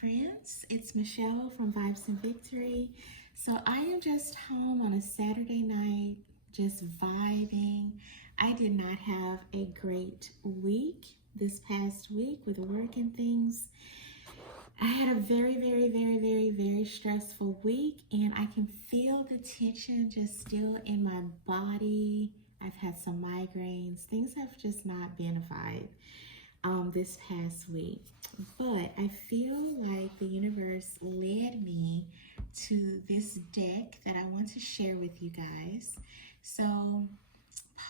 friends, it's Michelle from Vibes and Victory. So I am just home on a Saturday night, just vibing. I did not have a great week this past week with work and things. I had a very stressful week, and I can feel the tension just still in my body. I've had some migraines. Things have just not been a vibe this past week. But I feel like the universe led me to this deck that I want to share with you guys. So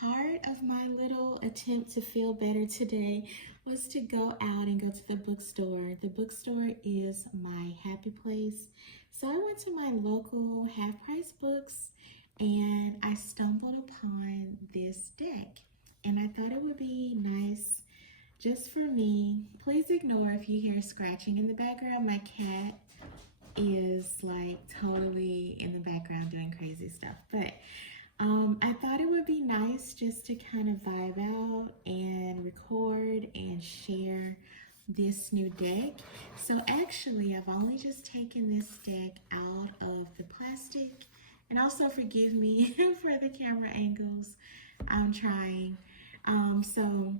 part of my little attempt to feel better today was to go out and go to the bookstore. The bookstore is my happy place. So I went to my local half-price books and I stumbled upon this deck. And I thought it would be nice just for me. Please ignore if you hear scratching in the background. My cat is like totally in the background doing crazy stuff. But I thought it would be nice just to kind of vibe out and record and share this new deck. So actually, I've only just taken this deck out of the plastic. And also forgive me for the camera angles. I'm trying. So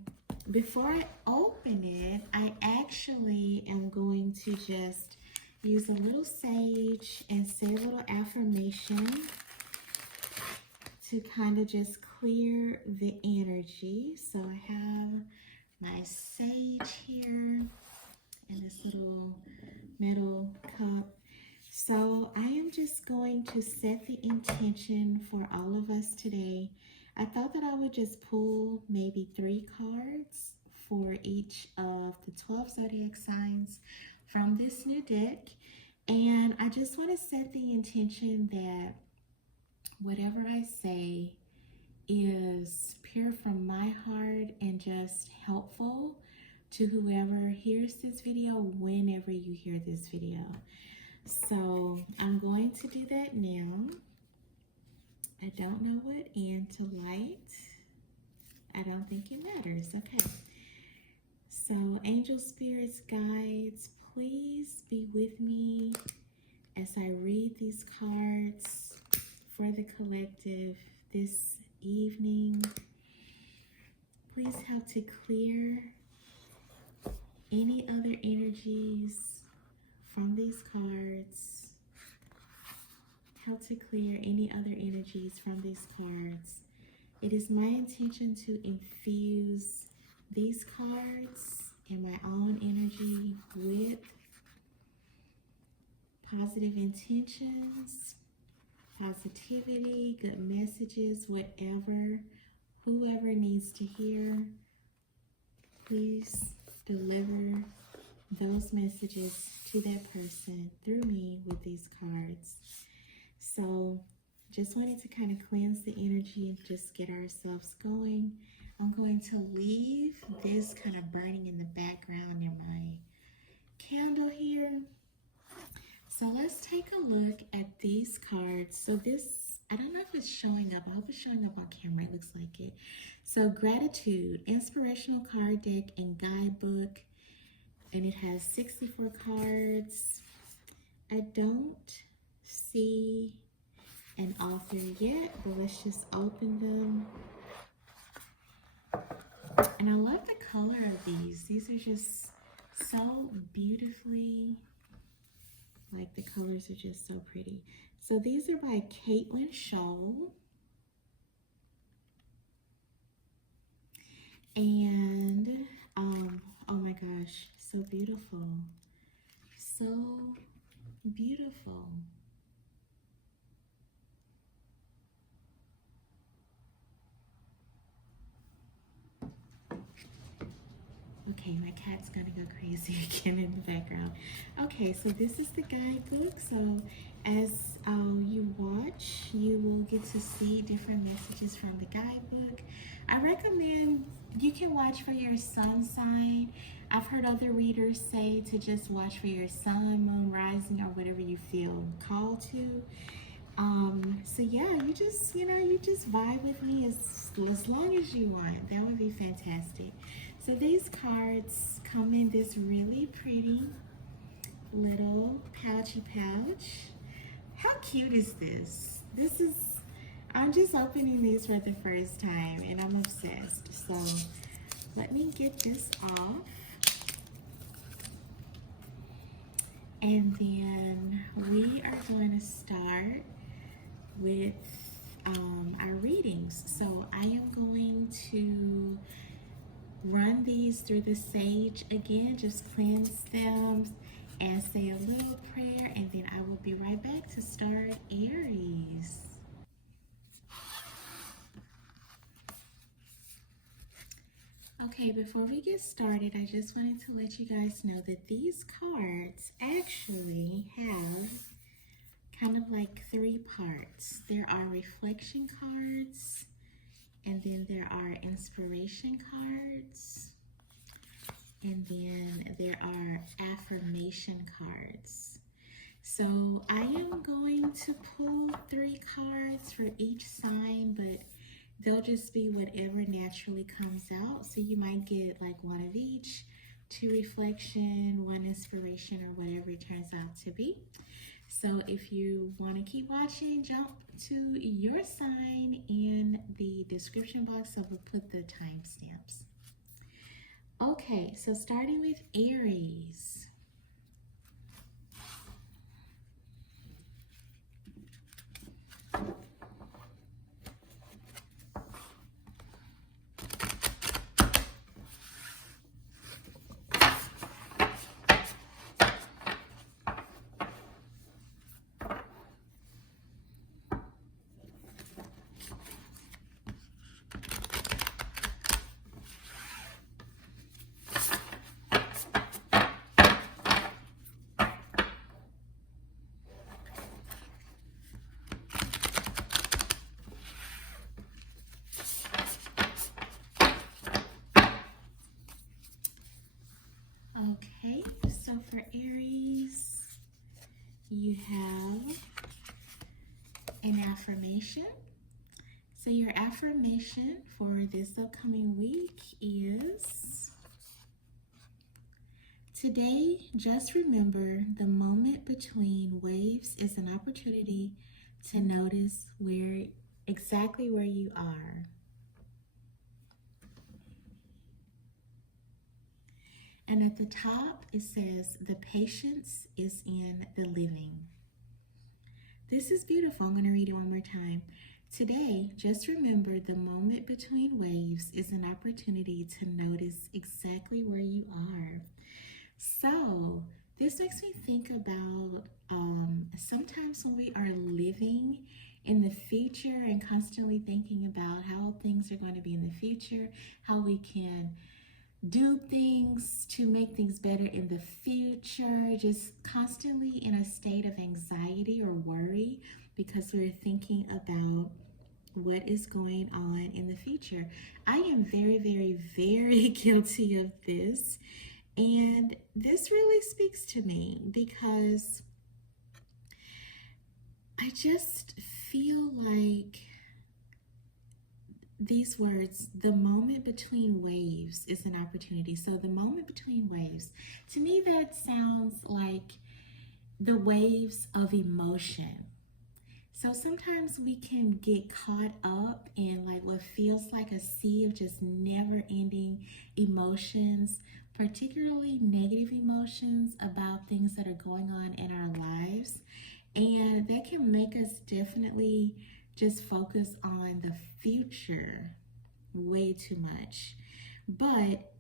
before I open it, I actually am going to just use a little sage and say a little affirmation to kind of just clear the energy. So I have my sage here and this little metal cup. So I am just going to set the intention for all of us today. I thought that I would just pull maybe 3 cards for each of the 12 zodiac signs from this new deck. And I just want to set the intention that whatever I say is pure from my heart and just helpful to whoever hears this video whenever you hear this video. So I'm going to do that now. I don't know what end to light. I don't think it matters. Okay. So angel spirits, guides, please be with me as I read these cards for the collective this evening. Please help to clear any other energies from these cards. Help to clear any other energies from these cards. It is my intention to infuse these cards and my own energy with positive intentions, positivity, good messages, whatever, whoever needs to hear. Please deliver those messages to that person through me with these cards. So just wanted to kind of cleanse the energy and just get ourselves going. I'm going to leave this kind of burning in the background near my candle here. So let's take a look at these cards. So this, I don't know if it's showing up. I hope it's showing up on camera. It looks like it. So gratitude, inspirational card deck and guidebook. And it has 64 cards. I don't see an author yet, but let's just open them. And I love the color of these. These are just so beautifully, like the colors are just so pretty. So these are by Caitlin Scholl. And oh my gosh, so beautiful. So beautiful. Okay, my cat's gonna go crazy again in the background. Okay, so this is the guidebook. So as you watch, you will get to see different messages from the guidebook. I recommend you can watch for your sun sign. I've heard other readers say to just watch for your sun, moon, rising, or whatever you feel called to. So yeah, you just vibe with me as long as you want. That would be fantastic. So these cards come in this really pretty little pouchy pouch. How cute is this? I'm just opening these for the first time and I'm obsessed. So let me get this off. And then we are going to start with our readings. So I am going to run these through the sage again, just cleanse them and say a little prayer, and then I will be right back to start Aries. Okay, before we get started, I just wanted to let you guys know that these cards actually have kind of like three parts. There are reflection cards, and then there are inspiration cards, and then there are affirmation cards. So I am going to pull three cards for each sign, but they'll just be whatever naturally comes out. So you might get like one of each, two reflection, one inspiration, or whatever it turns out to be. So if you want to keep watching, jump to your sign in the description box. I will put the timestamps. Okay, so starting with Aries. Okay, so for Aries, you have an affirmation. So your affirmation for this upcoming week is, today, just remember the moment between waves is an opportunity to notice exactly where you are. And at the top, it says, the patience is in the living. This is beautiful. I'm going to read it one more time. Today, just remember the moment between waves is an opportunity to notice exactly where you are. So this makes me think about sometimes when we are living in the future and constantly thinking about how things are going to be in the future, how we can do things to make things better in the future, just constantly in a state of anxiety or worry because we're thinking about what is going on in the future. I am very, very, very guilty of this, and this really speaks to me because I just feel like these words, the moment between waves is an opportunity. So the moment between waves, to me that sounds like the waves of emotion. So sometimes we can get caught up in like what feels like a sea of just never ending emotions, particularly negative emotions about things that are going on in our lives. And that can make us definitely just focus on the future way too much. But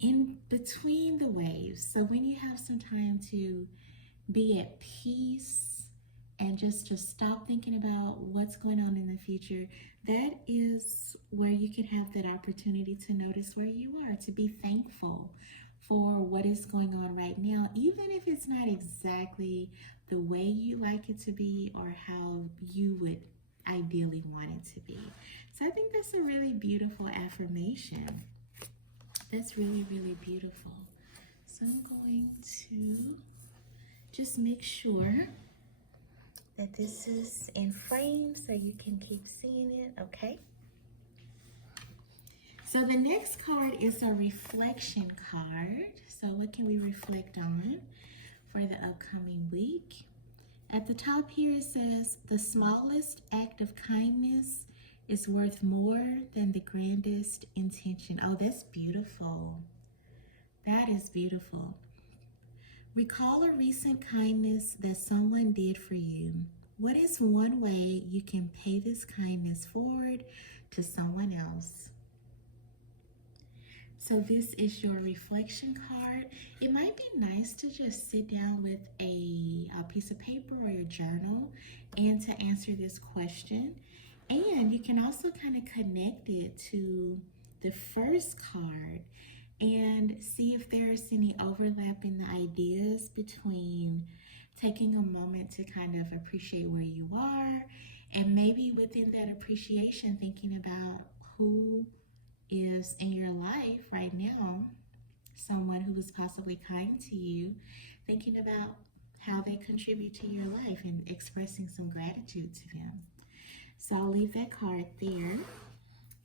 in between the waves, so when you have some time to be at peace and just to stop thinking about what's going on in the future, that is where you can have that opportunity to notice where you are, to be thankful for what is going on right now, even if it's not exactly the way you like it to be or how you would ideally want it to be. So I think that's a really beautiful affirmation. That's really, really beautiful. So I'm going to just make sure that this is in frame so you can keep seeing it, okay? So the next card is a reflection card. So what can we reflect on? for the upcoming week. At the top here it says, the smallest act of kindness is worth more than the grandest intention. Oh, that's beautiful. That is beautiful. Recall a recent kindness that someone did for you. What is one way you can pay this kindness forward to someone else? So this is your reflection card. It might be nice to just sit down with a piece of paper or your journal and to answer this question. And you can also kind of connect it to the first card and see if there's any overlap in the ideas between taking a moment to kind of appreciate where you are, and maybe within that appreciation thinking about who is in your life right now, someone who is possibly kind to you, thinking about how they contribute to your life and expressing some gratitude to them. So I'll leave that card there.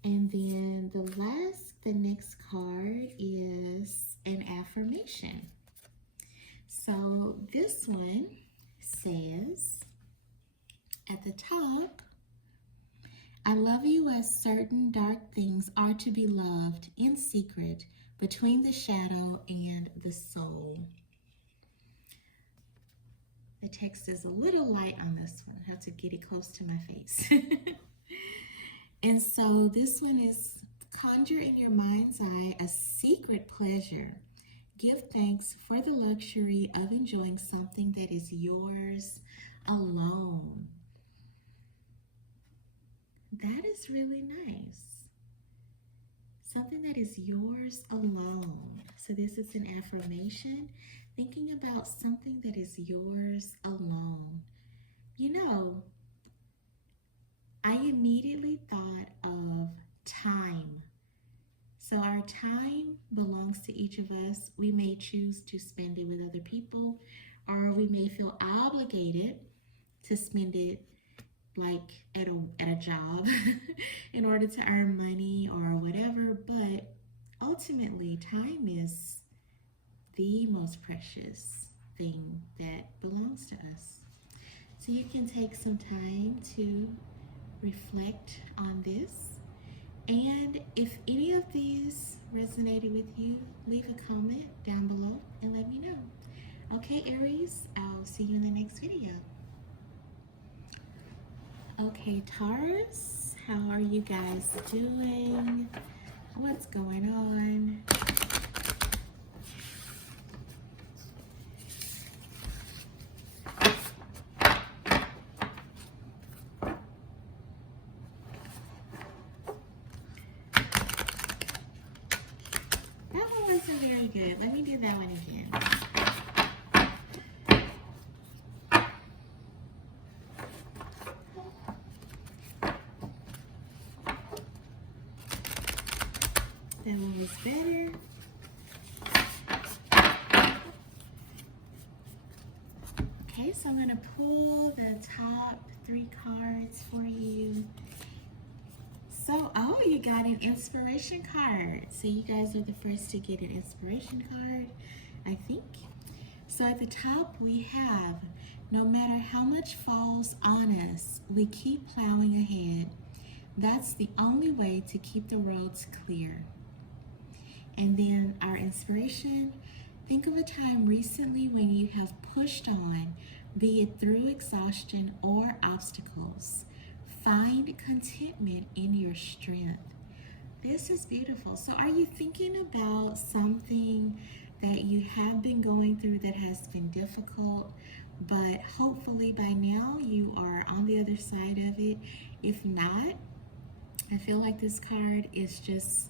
And then the next card is an affirmation. So this one says at the top, I love you as certain dark things are to be loved in secret between the shadow and the soul. The text is a little light on this one. I have to get it close to my face. And so this one is, conjure in your mind's eye a secret pleasure. Give thanks for the luxury of enjoying something that is yours alone. That is really nice. Something that is yours alone. So this is an affirmation, thinking about something that is yours alone. You know, I immediately thought of time. So our time belongs to each of us. We may choose to spend it with other people, or we may feel obligated to spend it like at a job in order to earn money or whatever. But ultimately, time is the most precious thing that belongs to us. So you can take some time to reflect on this. And if any of these resonated with you, leave a comment down below and let me know. Okay, Aries, I'll see you in the next video. Okay, Taurus, how are you guys doing? What's going on? That one wasn't very good. Let me do that one again. That one was better. Okay, so I'm going to pull the top 3 cards for you. So, oh, you got an inspiration card. So you guys are the first to get an inspiration card, I think. So at the top we have, no matter how much falls on us, we keep plowing ahead. That's the only way to keep the roads clear. And then our inspiration, think of a time recently when you have pushed on, be it through exhaustion or obstacles. Find contentment in your strength. This is beautiful. So are you thinking about something that you have been going through that has been difficult, but hopefully by now you are on the other side of it? If not, I feel like this card is just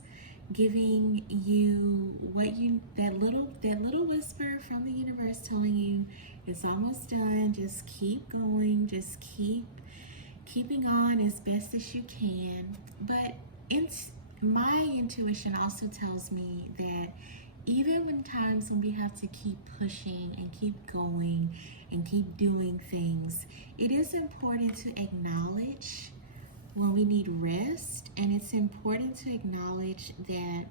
giving you that little whisper from the universe telling you it's almost done. Just keep going, just keeping on as best as you can. But my intuition also tells me that even when times when we have to keep pushing and keep going and keep doing things, it is important to acknowledge when we need rest, and it's important to acknowledge that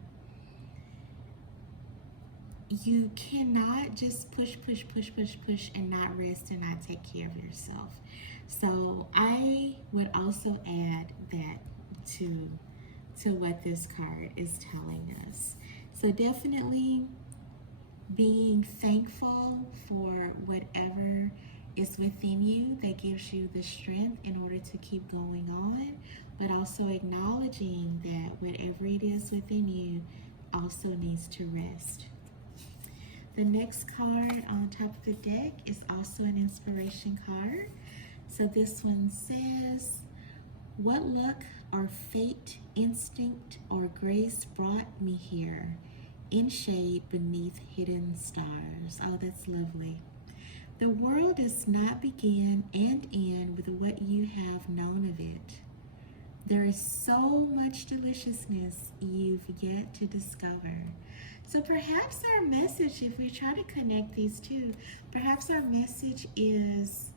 you cannot just push, push, push, push, push and not rest and not take care of yourself. So I would also add that to what this card is telling us. So definitely being thankful for whatever is within you that gives you the strength in order to keep going on, but also acknowledging that whatever it is within you also needs to rest. The next card on top of the deck is also an inspiration card. So this one says, what luck or fate, instinct, or grace brought me here in shade beneath hidden stars? Oh, that's lovely. The world does not begin and end with what you have known of it. There is so much deliciousness you've yet to discover. So perhaps our message, if we try to connect these two, perhaps our message is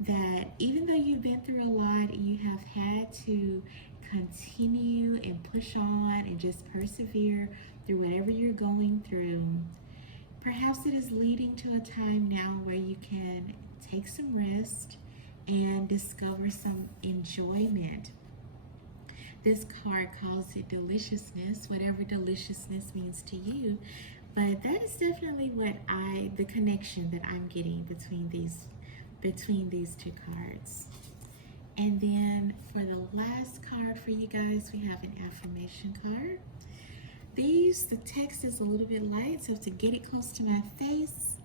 that even though you've been through a lot, you have had to continue and push on and just persevere through whatever you're going through. Perhaps it is leading to a time now where you can take some rest and discover some enjoyment. This card calls it deliciousness, whatever deliciousness means to you. But that is definitely the connection that I'm getting between these two cards. And then for the last card for you guys, we have an affirmation card. The text is a little bit light, so to get it close to my face,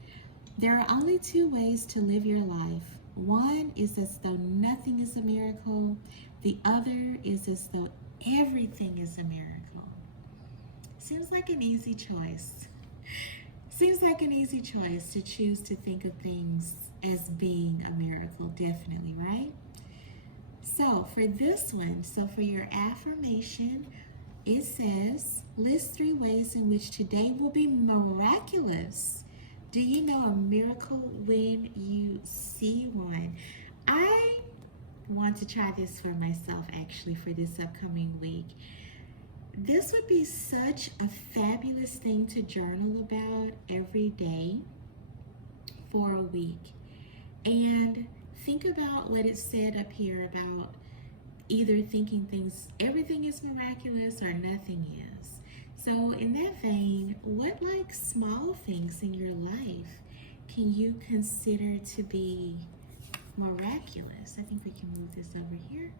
there are only two ways to live your life. One is as though nothing is a miracle. The other is as though everything is a miracle. Seems like an easy choice. Seems like an easy choice to choose to think of things as being a miracle, definitely, right? So for this one, for your affirmation, it says, list 3 ways in which today will be miraculous. Do you know a miracle when you see one? I want to try this for myself, actually, for this upcoming week. This would be such a fabulous thing to journal about every day for a week. And think about what it said up here about either thinking everything is miraculous or nothing is. So in that vein, what small things in your life can you consider to be miraculous? I think we can move this over here.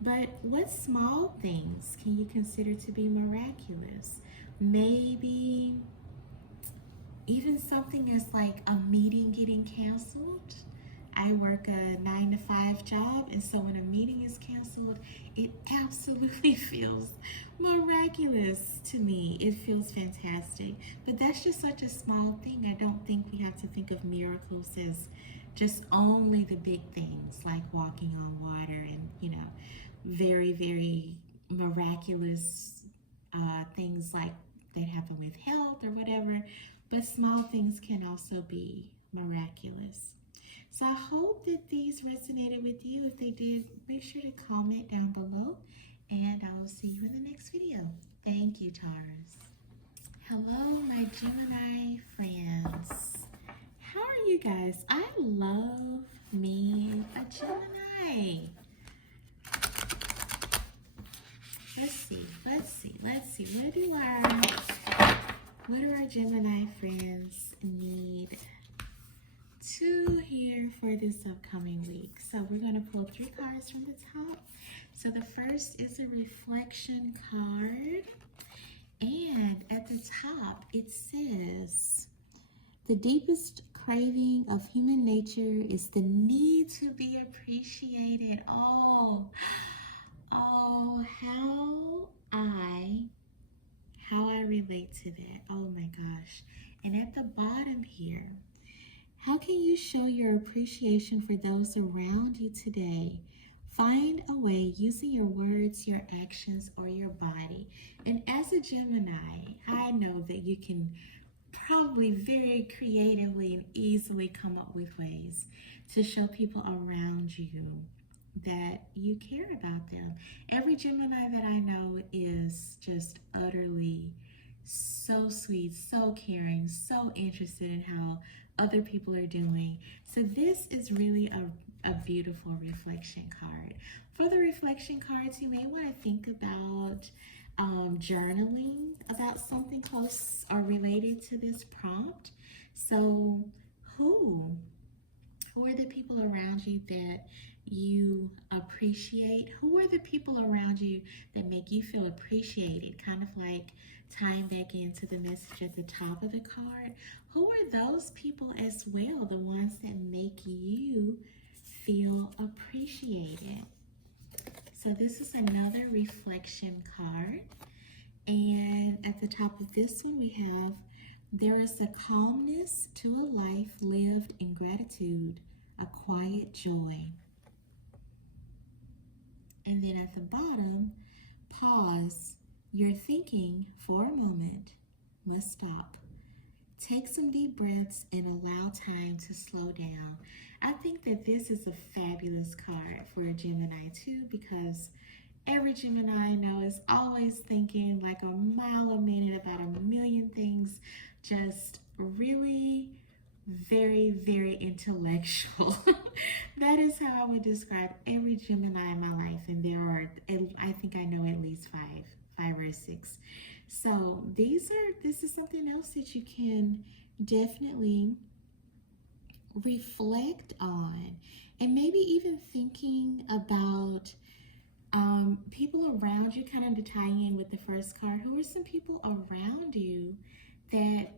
But what small things can you consider to be miraculous? Maybe even something as like a meeting getting canceled. I work a 9-to-5 job, and so when a meeting is canceled, it absolutely feels miraculous to me. It feels fantastic. But that's just such a small thing. I don't think we have to think of miracles as just only the big things like walking on water and, very, very miraculous things like that happen with health or whatever. But small things can also be miraculous. So I hope that these resonated with you. If they did, make sure to comment down below, and I will see you in the next video. Thank you, Taurus. Hello, my Gemini friends. How are you guys? I love me a Gemini. Let's see. What do our Gemini friends need to hear for this upcoming week? So we're going to pull 3 cards from the top. So the first is a reflection card, and at the top it says, the deepest craving of human nature is the need to be appreciated. Oh, how I relate to that. Oh my gosh. And at the bottom here, how can you show your appreciation for those around you today? Find a way using your words, your actions, or your body. And as a Gemini, I know that you can probably very creatively and easily come up with ways to show people around you that you care about them. Every Gemini that I know is just utterly so sweet, so caring, so interested in how other people are doing. So this is really a beautiful reflection card. For the reflection cards, you may want to think about journaling about something close or related to this prompt. So who? Who are the people around you that you appreciate? Who are the people around you that make you feel appreciated? Kind of like tying back into the message at the top of the card. Who are those people as well? The ones that make you feel appreciated. So this is another reflection card. And at the top of this one, we have, there is a calmness to a life lived in gratitude, a quiet joy. And then at the bottom, pause. Your thinking for a moment must stop. Take some deep breaths and allow time to slow down. I think that this is a fabulous card for a Gemini too, because every Gemini I know is always thinking like a mile a minute about a million things, just really very, very intellectual. That is how I would describe every Gemini in my life, and there are, I think I know at least five or six. So this is something else that you can definitely reflect on, and maybe even thinking about people around you, kind of to tie in with the first card. Who are some people around you that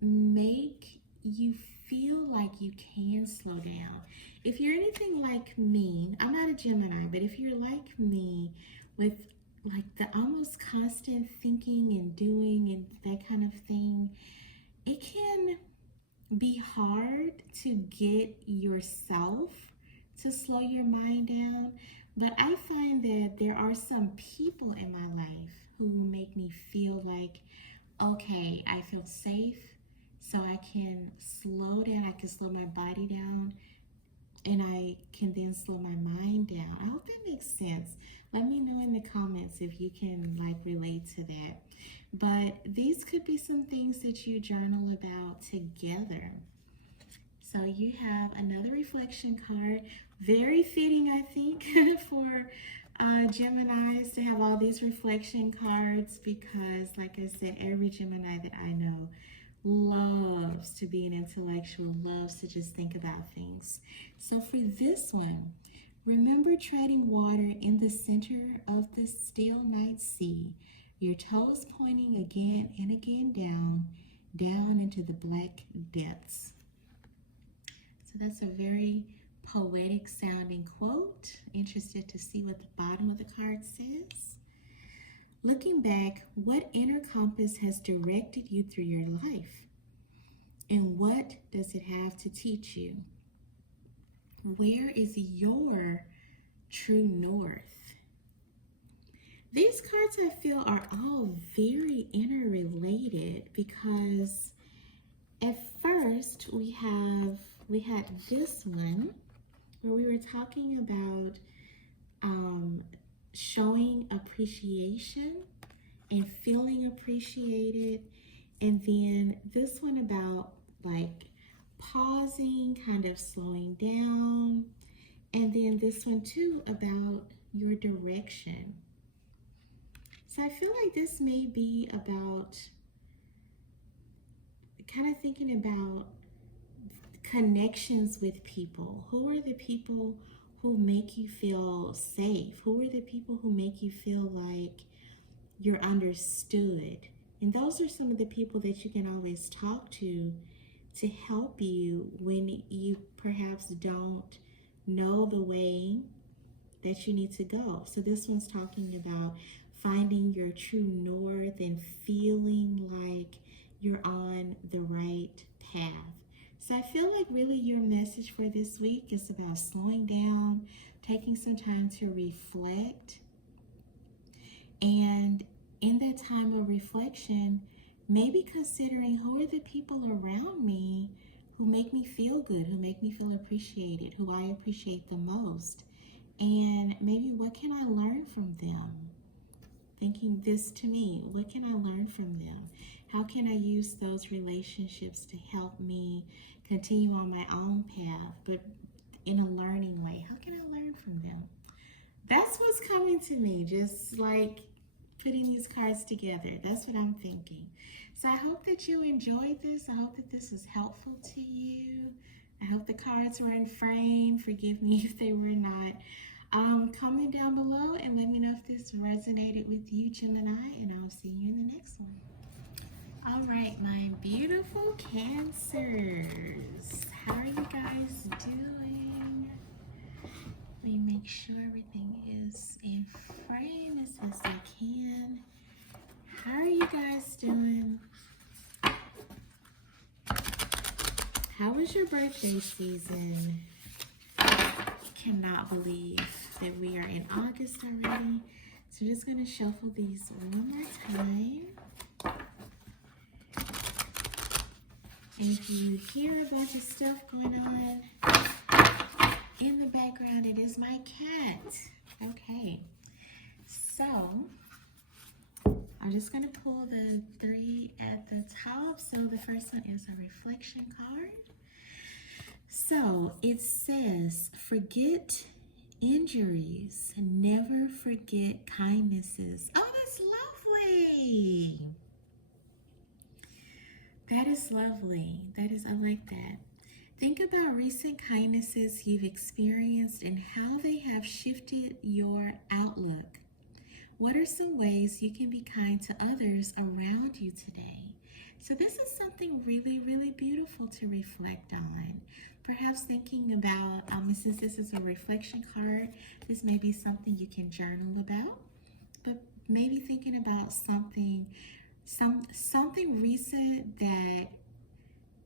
make you feel like you can slow down? If you're anything like me, I'm not a Gemini, but if you're like me with like the almost constant thinking and doing and that kind of thing, it can be hard to get yourself to slow your mind down. But I find that there are some people in my life who make me feel like, okay, I feel safe, so I can slow down, I can slow my body down, and I can then slow my mind down. I hope that makes sense. Let me know in the comments if you can like relate to that. But these could be some things that you journal about together. So you have another reflection card. Very fitting, I think, for Geminis to have all these reflection cards, because like I said, every Gemini that I know loves to be an intellectual, loves to just think about things. So for this one, remember treading water in the center of the still night sea, your toes pointing again and again down into the black depths. So that's a very poetic sounding quote. Interested to see what the bottom of the card says. Looking back, what inner compass has directed you through your life? And what does it have to teach you? Where is your true north? These cards, I feel, are all very interrelated, because at first we had this one where we were talking about showing appreciation and feeling appreciated, and then this one about like pausing, kind of slowing down, and then this one too about your direction. So I feel like this may be about kind of thinking about connections with people. Who are the people who make you feel safe? Who are the people who make you feel like you're understood? And those are some of the people that you can always talk to help you when you perhaps don't know the way that you need to go. So this one's talking about finding your true north and feeling like you're on the right path. So I feel like really your message for this week is about slowing down, taking some time to reflect, and in that time of reflection, maybe considering who are the people around me who make me feel good, who make me feel appreciated, who I appreciate the most, and maybe what can I learn from them? thinking this to me. What can I learn from them? How can I use those relationships to help me continue on my own path, but in a learning way? How can I learn from them? That's what's coming to me, just like putting these cards together. That's what I'm thinking. So I hope that you enjoyed this. I hope that this was helpful to you. I hope the cards were in frame. Forgive me if they were not. Comment down below and let me know if this resonated with you, Gemini, and I'll see you in the next one. All right, my beautiful Cancers. How are you guys doing? Let me make sure everything is in frame as best I can. How are you guys doing? How was your birthday season? Cannot believe that we are in August already. So I'm just going to shuffle these one more time. And if you hear a bunch of stuff going on in the background, it is my cat. Okay, so I'm just going to pull the 3 at the top. So the first one is a reflection card. So it says, forget injuries, never forget kindnesses. Oh, that's lovely. That is lovely. I like that. Think about recent kindnesses you've experienced and how they have shifted your outlook. What are some ways you can be kind to others around you today? So this is something really, really beautiful to reflect on. Perhaps thinking about, since this is a reflection card, this may be something you can journal about, but maybe thinking about something recent that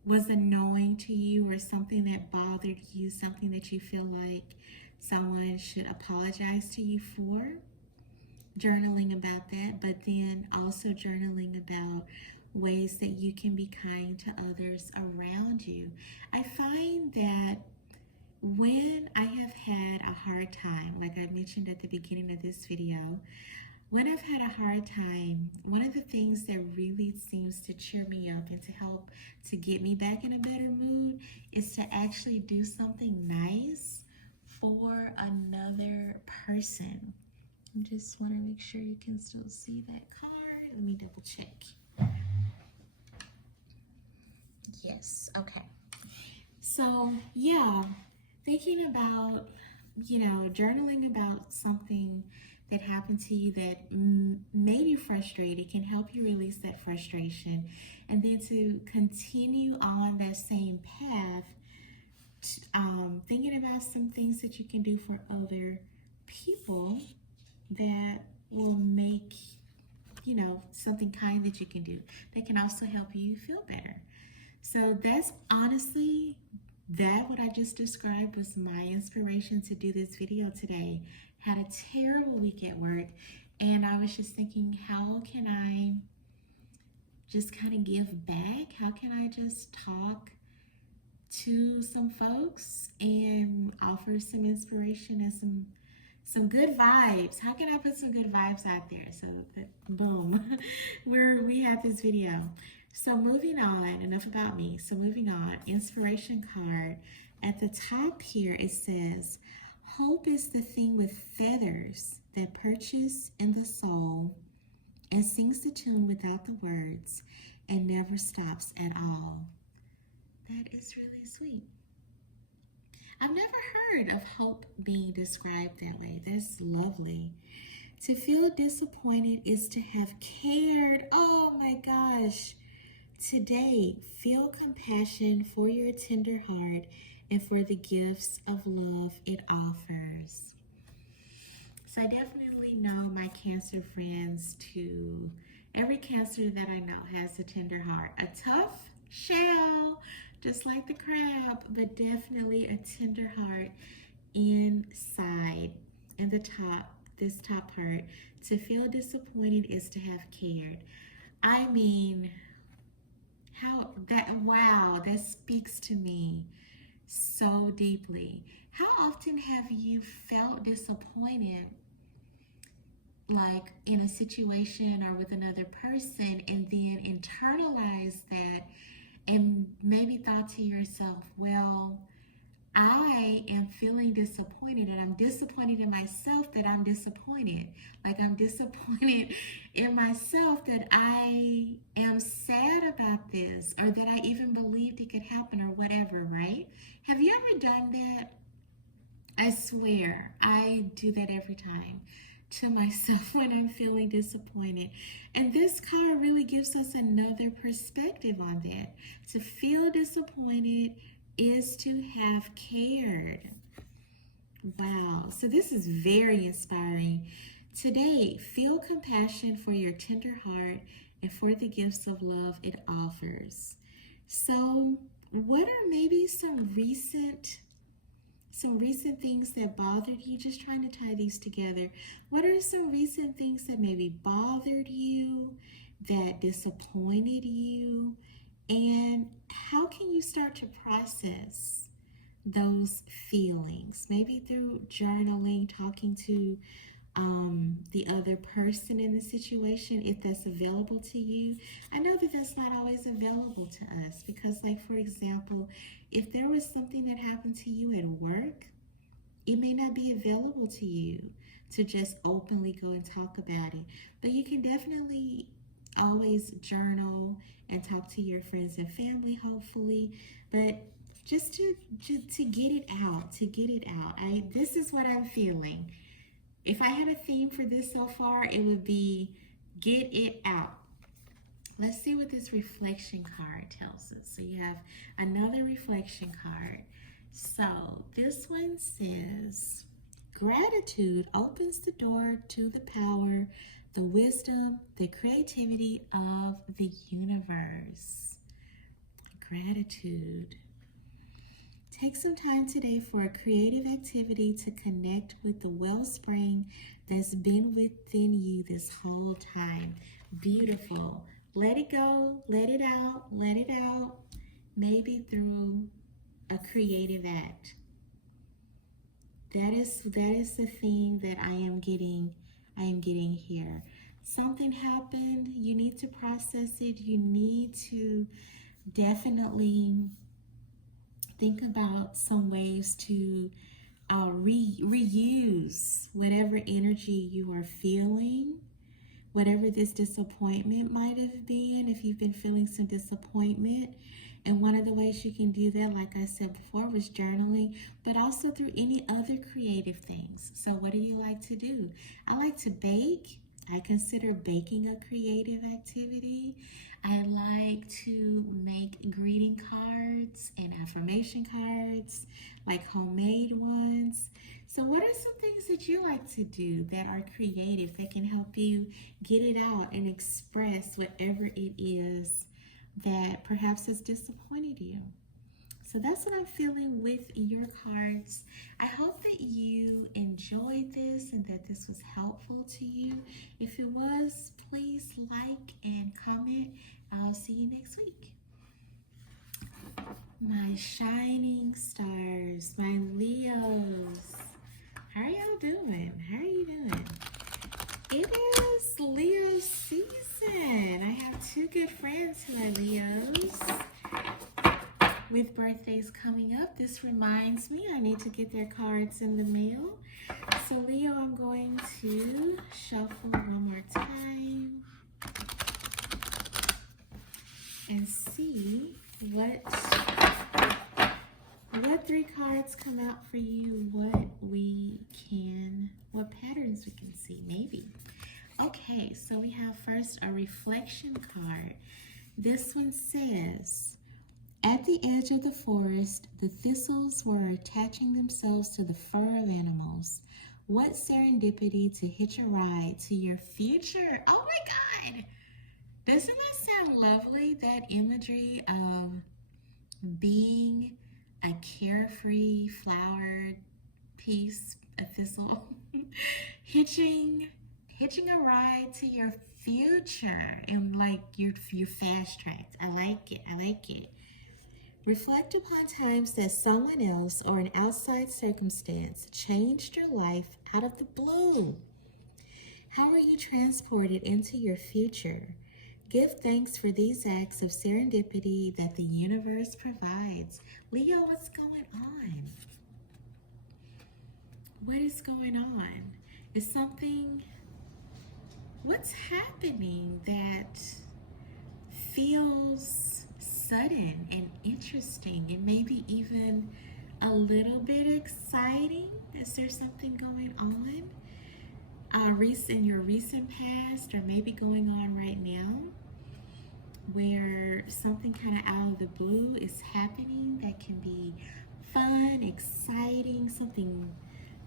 was annoying to you, or something that bothered you, something that you feel like someone should apologize to you for. Journaling about that, but then also journaling about ways that you can be kind to others around you. I find that when I have had a hard time, like I mentioned at the beginning of this video, when I've had a hard time, one of the things that really seems to cheer me up and to help to get me back in a better mood is to actually do something nice for another person. I just want to make sure you can still see that card. Let me double check. Yes, okay. So, yeah, thinking about, journaling about something that happened to you that made you frustrated can help you release that frustration, and then to continue on that same path, thinking about some things that you can do for other people that will make, something kind that you can do that can also help you feel better. So that's honestly, what I just described was my inspiration to do this video today. Had a terrible week at work, and I was just thinking, how can I just kind of give back? How can I just talk to some folks and offer some inspiration and some good vibes? How can I put some good vibes out there? So that, boom, we have this video. So moving on, enough about me. So moving on, inspiration card. At the top here, it says, hope is the thing with feathers that perches in the soul and sings the tune without the words and never stops at all. That is really sweet. I've never heard of hope being described that way. That's lovely. To feel disappointed is to have cared. Oh my gosh. Today, feel compassion for your tender heart and for the gifts of love it offers. So I definitely know my Cancer friends too. Every Cancer that I know has a tender heart. A tough shell, just like the crab, but definitely a tender heart inside. And this top part, to feel disappointed is to have cared. I mean, wow, that speaks to me so deeply. How often have you felt disappointed like in a situation or with another person, and then internalize that and maybe thought to yourself, well, I am feeling disappointed, and I'm disappointed in myself that I'm disappointed. Like, I'm disappointed in myself that I am sad about this, or that I even believed it could happen, or whatever, right? Have you ever done that? I swear, I do that every time to myself when I'm feeling disappointed. And this card really gives us another perspective on that. To feel disappointed is to have cared. Wow, so this is very inspiring. Today, feel compassion for your tender heart and for the gifts of love it offers. So, what are maybe some recent things that bothered you? Just trying to tie these together. What are some recent things that maybe bothered you, that disappointed you, and how can you start to process those feelings? Maybe through journaling, talking to the other person in the situation, if that's available to you. I know that that's not always available to us because, like, for example, if there was something that happened to you at work, it may not be available to you to just openly go and talk about it. But you can definitely always journal and talk to your friends and family, hopefully. But just to get it out, this is what I'm feeling. If I had a theme for this so far, it would be get it out. Let's see what this reflection card tells us. So you have another reflection card. So this one says, gratitude opens the door to the power, the wisdom, the creativity of the universe. Gratitude. Take some time today for a creative activity to connect with the wellspring that's been within you this whole time. Beautiful. Let it go, let it out, maybe through a creative act. That is the theme that I am getting here. Something happened, you need to process it, you need to definitely think about some ways to reuse whatever energy you are feeling, whatever this disappointment might have been, if you've been feeling some disappointment. And one of the ways you can do that, like I said before, was journaling, but also through any other creative things. So what do you like to do? I like to bake. I consider baking a creative activity. I like to make greeting cards and affirmation cards, like homemade ones. So what are some things that you like to do that are creative, that can help you get it out and express whatever it is that perhaps has disappointed you? So that's what I'm feeling with your cards. I hope that you enjoyed this and that this was helpful to you. If it was, please like and comment. I'll see you next week. My shining stars, my Leos. How are y'all doing? How are you doing? It is Leo season. I have two good friends who are Leos with birthdays coming up. This reminds me I need to get their cards in the mail. So Leo, I'm going to shuffle one more time and see what three cards come out for you, what patterns we can see, maybe. Okay, so we have first a reflection card. This one says, at the edge of the forest, the thistles were attaching themselves to the fur of animals. What serendipity to hitch a ride to your future. Oh my God! Doesn't that sound lovely? That imagery of being a carefree flowered piece, a thistle, hitching a ride to your future, and like you're fast tracked. I like it. Reflect upon times that someone else or an outside circumstance changed your life out of the blue. How are you transported into your future? Give thanks for these acts of serendipity that the universe provides. Leo, what's going on? What is going on? Is something, what's happening that feels sudden and interesting and maybe even a little bit exciting? Is there something going on? In your recent past, or maybe going on right now, where something kind of out of the blue is happening that can be fun, exciting, something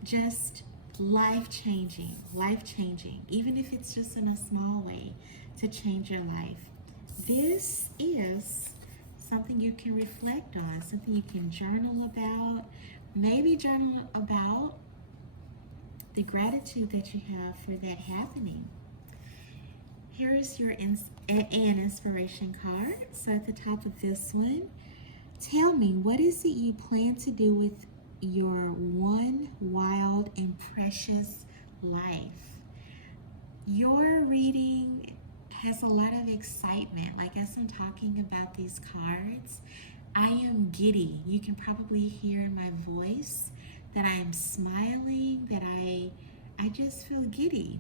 just life-changing, even if it's just in a small way to change your life. This is something you can reflect on, something you can journal about, maybe journal about the gratitude that you have for that happening. Here is your an inspiration card. So at the top of this one, tell me, what is it you plan to do with your one wild and precious life? Your reading has a lot of excitement. Like, as I'm talking about these cards, I am giddy. You can probably hear in my voice that I am smiling, that I just feel giddy.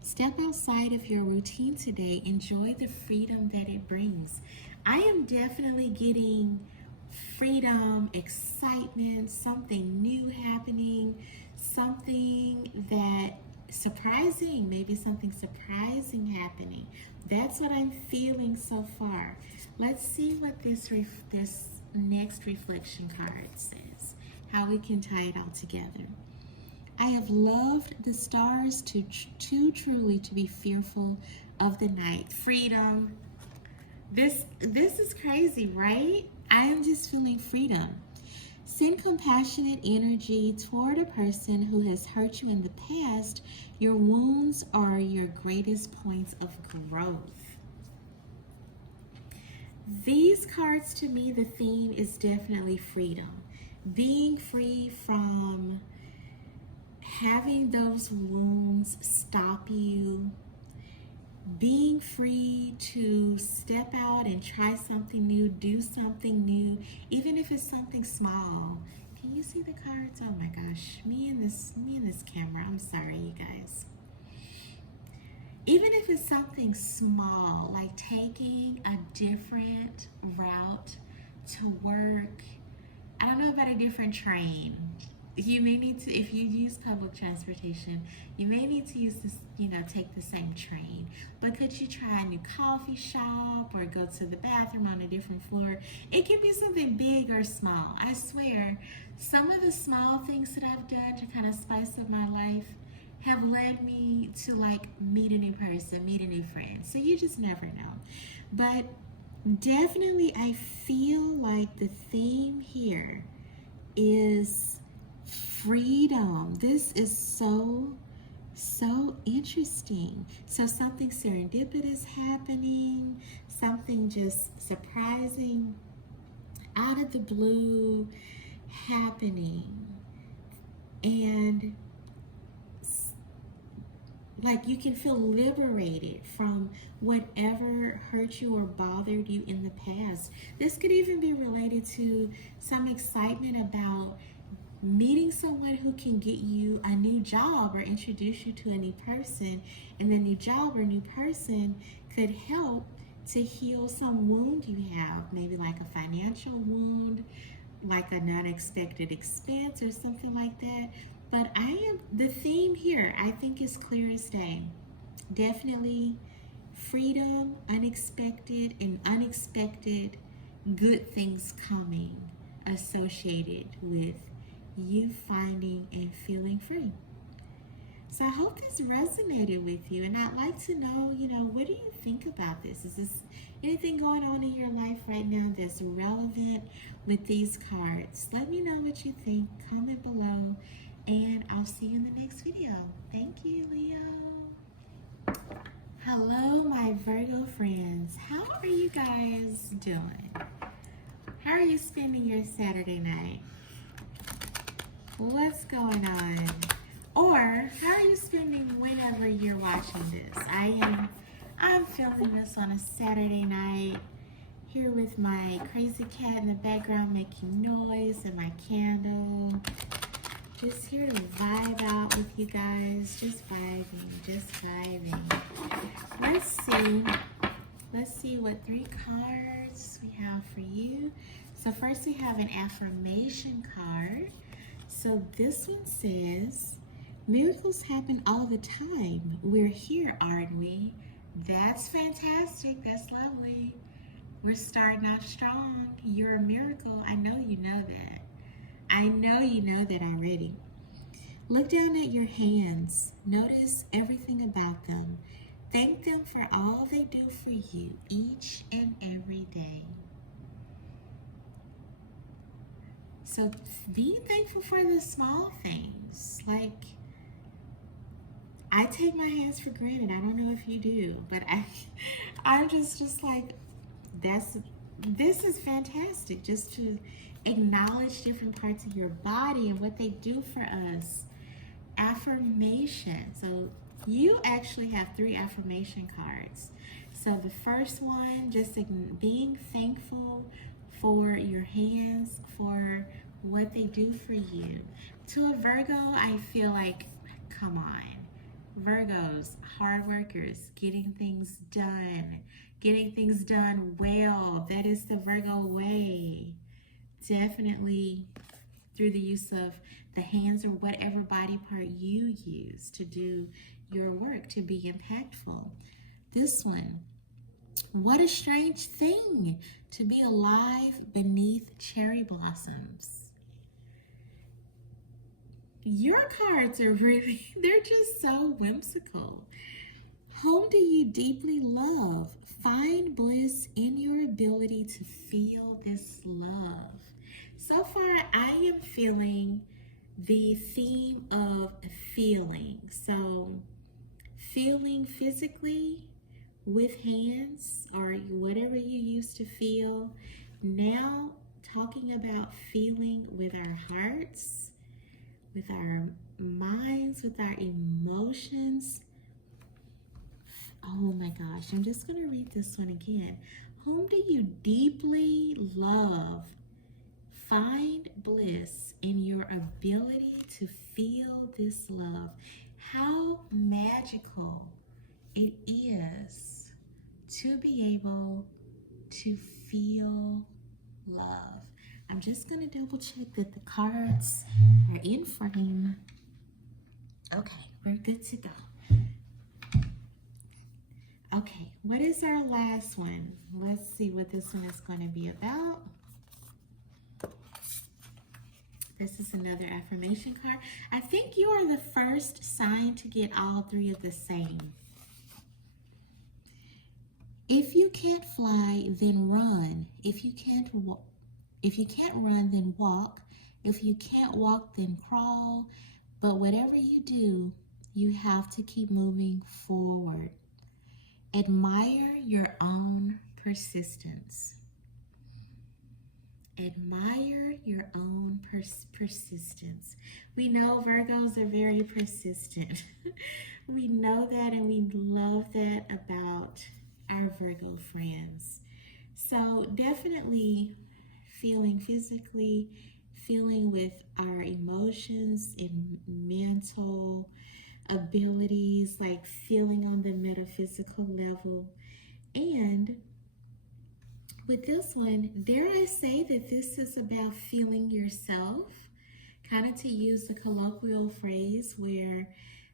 Step outside of your routine today. Enjoy the freedom that it brings. I am definitely getting freedom, excitement, something new happening, something that surprising, maybe something surprising happening. That's what I'm feeling so far. Let's see what this next reflection card says, how we can tie it all together. I have loved the stars too truly to be fearful of the night. Freedom. This is crazy, right? I am just feeling freedom. Send compassionate energy toward a person who has hurt you in the past. Your wounds are your greatest points of growth. These cards, to me, the theme is definitely freedom. Being free from having those wounds stop you. Being free to step out and try something new, do something new, even if it's something small. Can you see the cards? Oh my gosh, me and this camera. I'm sorry, you guys. Even if it's something small, like taking a different route to work. I don't know about a different train. You may need to, if you use public transportation, you may need to use this, take the same train. But could you try a new coffee shop or go to the bathroom on a different floor? It can be something big or small. I swear, some of the small things that I've done to kind of spice up my life have led me to meet a new person, meet a new friend. So you just never know. But definitely I feel like the theme here is freedom. This is so interesting. So something serendipitous happening, something just surprising, out of the blue happening, and you can feel liberated from whatever hurt you or bothered you in the past. This could even be related to some excitement about meeting someone who can get you a new job or introduce you to a new person, and the new job or new person could help to heal some wound you have, maybe like a financial wound, like an unexpected expense or something like that. But the theme here, I think, is clear as day. Definitely freedom, unexpected good things coming associated with you finding and feeling free. So I hope this resonated with you, and I'd like to know, what do you think about this? Is this anything going on in your life right now that's relevant with these cards? Let me know what you think. Comment below, and I'll see you in the next video. Thank you, Leo. Hello, my Virgo friends. How are you guys doing? How are you spending your Saturday night? What's going on? Or how are you spending whenever you're watching this? I'm filming this on a Saturday night here with my crazy cat in the background making noise and my candle. Just here to vibe out with you guys. Just vibing, just vibing. Let's see what 3 cards we have for you. So first we have an affirmation card. So this one says, miracles happen all the time. We're here, aren't we? That's fantastic. That's lovely. We're starting out strong. You're a miracle. I know you know that. I know you know that already. Look down at your hands. Notice everything about them. Thank them for all they do for you each and every day. So be thankful for the small things. Like, I take my hands for granted. I don't know if you do, but I'm just like, this is fantastic. Just to acknowledge different parts of your body and what they do for us. Affirmation. So you actually have 3 affirmation cards. So the first one, just being thankful for your hands, for what they do for you. To a Virgo, I feel like, come on. Virgos, hard workers, getting things done well. That is the Virgo way. Definitely through the use of the hands or whatever body part you use to do your work, to be impactful. This one, what a strange thing to be alive beneath cherry blossoms. Your cards are really, they're just so whimsical. Whom do you deeply love? Find bliss in your ability to feel this love. So far, I am feeling the theme of feeling. So, feeling physically with hands or whatever you used to feel. Now, talking about feeling with our hearts, with our minds, with our emotions. Oh my gosh, I'm just going to read this one again. Whom do you deeply love? Find bliss in your ability to feel this love. How magical it is to be able to feel love. I'm just going to double check that the cards are in frame. Okay, we're good to go. Okay, what is our last one? Let's see what this one is going to be about. This is another affirmation card. I think you are the first sign to get all 3 of the same. If you can't fly, then run. If you can't run, then walk. If you can't walk, then crawl. But whatever you do, you have to keep moving forward. Admire your own persistence. Admire your own persistence. We know Virgos are very persistent. We know that, and we love that about our Virgo friends. So definitely feeling physically, feeling with our emotions and mental abilities, like feeling on the metaphysical level. And with this one, dare I say that this is about feeling yourself, kind of to use the colloquial phrase where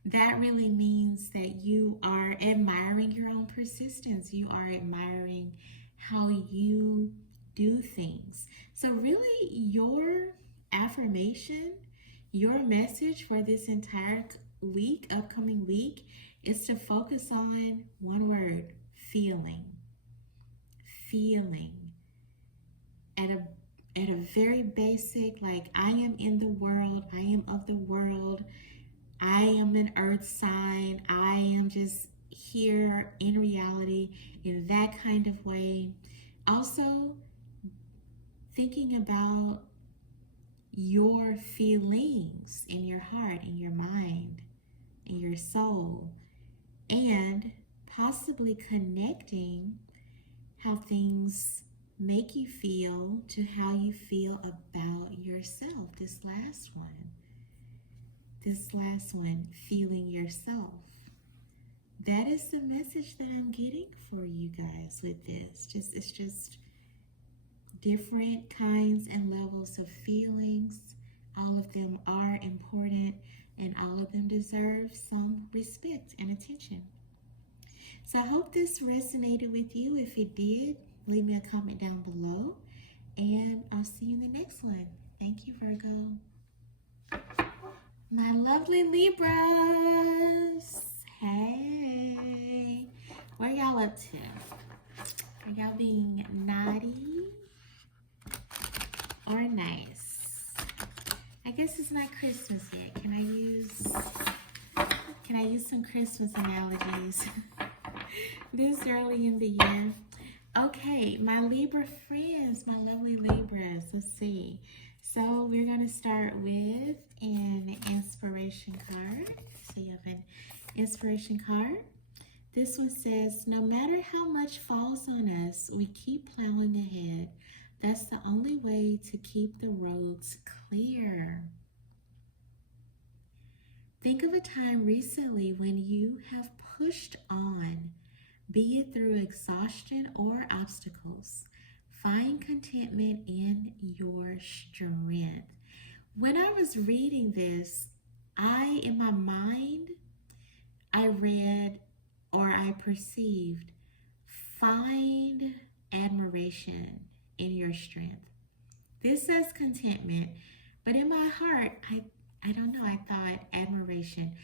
that really means that you are admiring your own persistence. You are admiring how you do things. So really your affirmation, your message for this entire week, upcoming week, is to focus on one word: feeling. Feeling at a very basic, like, I am in the world, I am of the world, I am an earth sign, I am just here in reality, in that kind of way. Also thinking about your feelings in your heart, in your mind, in your soul, and possibly connecting how things make you feel to how you feel about yourself. This last one, feeling yourself. That is the message that I'm getting for you guys with this. It's just different kinds and levels of feelings. All of them are important and all of them deserve some respect and attention. So I hope this resonated with you. If it did, leave me a comment down below and I'll see you in the next one. Thank you, Virgo. My lovely Libras. Hey, what are y'all up to? Are y'all being naughty or nice? I guess it's not Christmas yet. Can I use some Christmas analogies this early in the year? Okay, my Libra friends, my lovely Libras, let's see. So we're going to start with an inspiration card. So you have an inspiration card. This one says, no matter how much falls on us, we keep plowing ahead. That's the only way to keep the roads clear. Think of a time recently when you have pushed on, be it through exhaustion or obstacles. Find contentment in your strength. When I was reading this, in my mind, I read or I perceived, find admiration in your strength. This says contentment, but in my heart, I don't know, I thought admiration.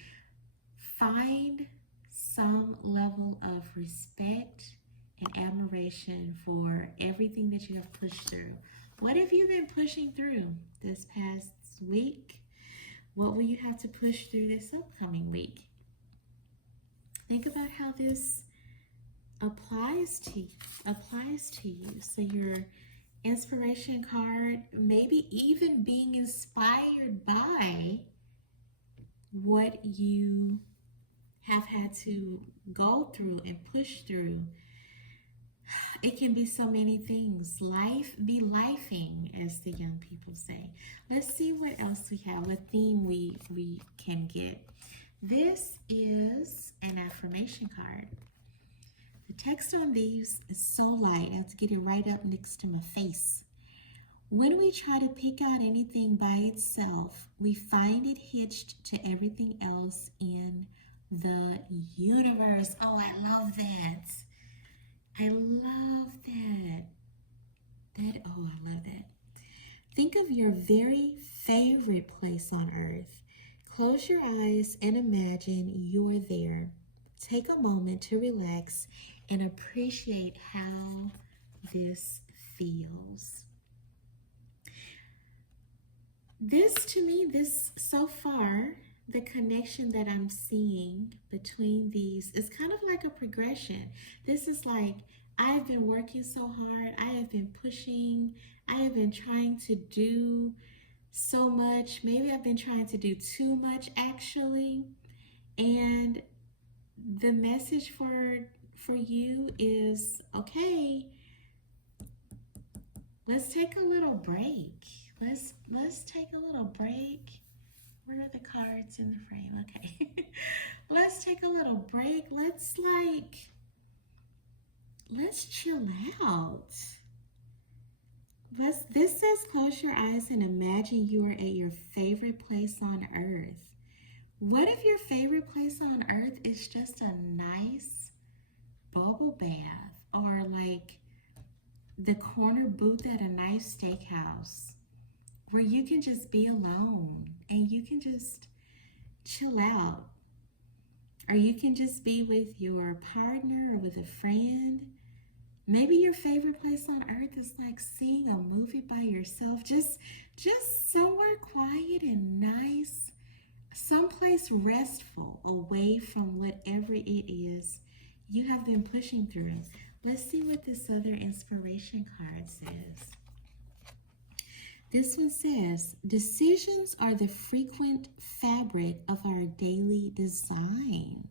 Find some level of respect and admiration for everything that you have pushed through. What have you been pushing through this past week? What will you have to push through this upcoming week? Think about how this applies to you. So your inspiration card, maybe even being inspired by what you have had to go through and push through. It can be so many things. Life be lifing, as the young people say. Let's see what else we have, what theme we can get. This is an affirmation card. The text on these is so light, I have to get it right up next to my face. When we try to pick out anything by itself, we find it hitched to everything else in the universe. Oh, I love that. I love that. Oh, I love that. Think of your very favorite place on earth. Close your eyes and imagine you're there. Take a moment to relax and appreciate how this feels. This, to me, so far, the connection that I'm seeing between these is kind of like a progression. This is like, I've been working so hard. I have been pushing. I have been trying to do so much. Maybe I've been trying to do too much, actually. And the message for you is, okay, let's take a little break. Let's take a little break. Where are the cards in the frame? Okay. Let's take a little break. Let's chill out. This says close your eyes and imagine you are at your favorite place on earth. What if your favorite place on earth is just a nice bubble bath or like the corner booth at a nice steakhouse where you can just be alone and you can just chill out? Or you can just be with your partner or with a friend. Maybe your favorite place on earth is like seeing a movie by yourself, just somewhere quiet and nice, someplace restful, away from whatever it is you have been pushing through. Let's see what this other inspiration card says. This one says, decisions are the frequent fabric of our daily design.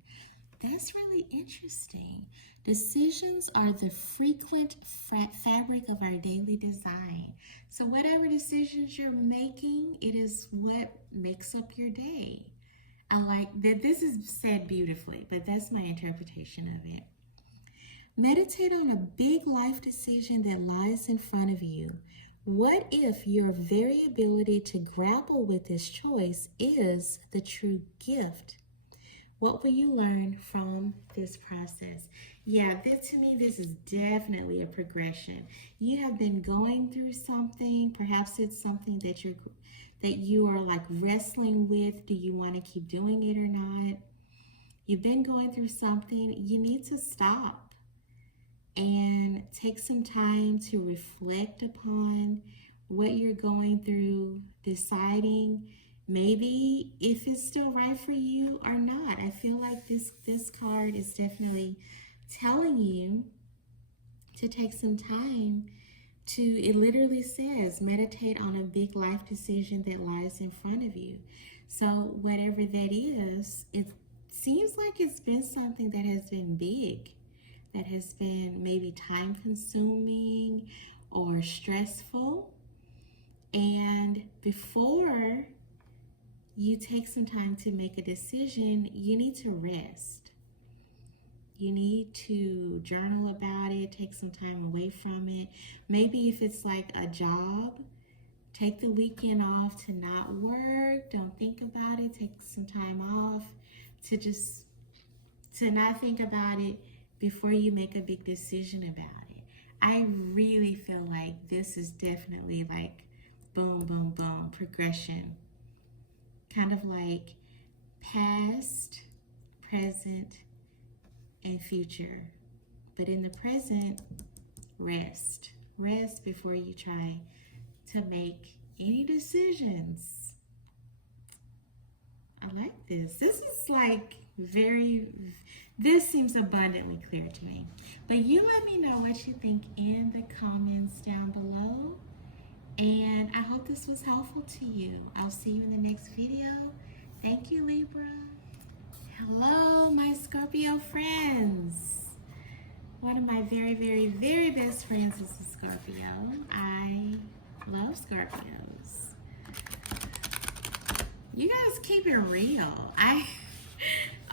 That's really interesting. Decisions are the frequent fabric of our daily design. So whatever decisions you're making, it is what makes up your day. I like that. This is said beautifully, but that's my interpretation of it. Meditate on a big life decision that lies in front of you. What if your very ability to grapple with this choice is the true gift? What will you learn from this process? Yeah, to me, this is definitely a progression. You have been going through something. Perhaps it's something that you are like wrestling with. Do you want to keep doing it or not? You've been going through something. You need to stop and take some time to reflect upon what you're going through, deciding maybe if it's still right for you or not. I feel like this card is definitely telling you to take some time to, it literally says, meditate on a big life decision that lies in front of you. So whatever that is, it seems like it's been something that has been big, that has been maybe time consuming or stressful. And before you take some time to make a decision, you need to rest. You need to journal about it, take some time away from it. Maybe if it's like a job, take the weekend off to not work, don't think about it, take some time off to not think about it before you make a big decision about it. I really feel like this is definitely like boom, boom, boom, progression. Kind of like past, present, and future. But in the present, rest. Rest before you try to make any decisions. I like this. This is like this seems abundantly clear to me. But you let me know what you think in the comments down below. And I hope this was helpful to you. I'll see you in the next video. Thank you, Libra. Hello, my Scorpio friends. One of my very, very, very best friends is a Scorpio. I love Scorpios. You guys keep it real.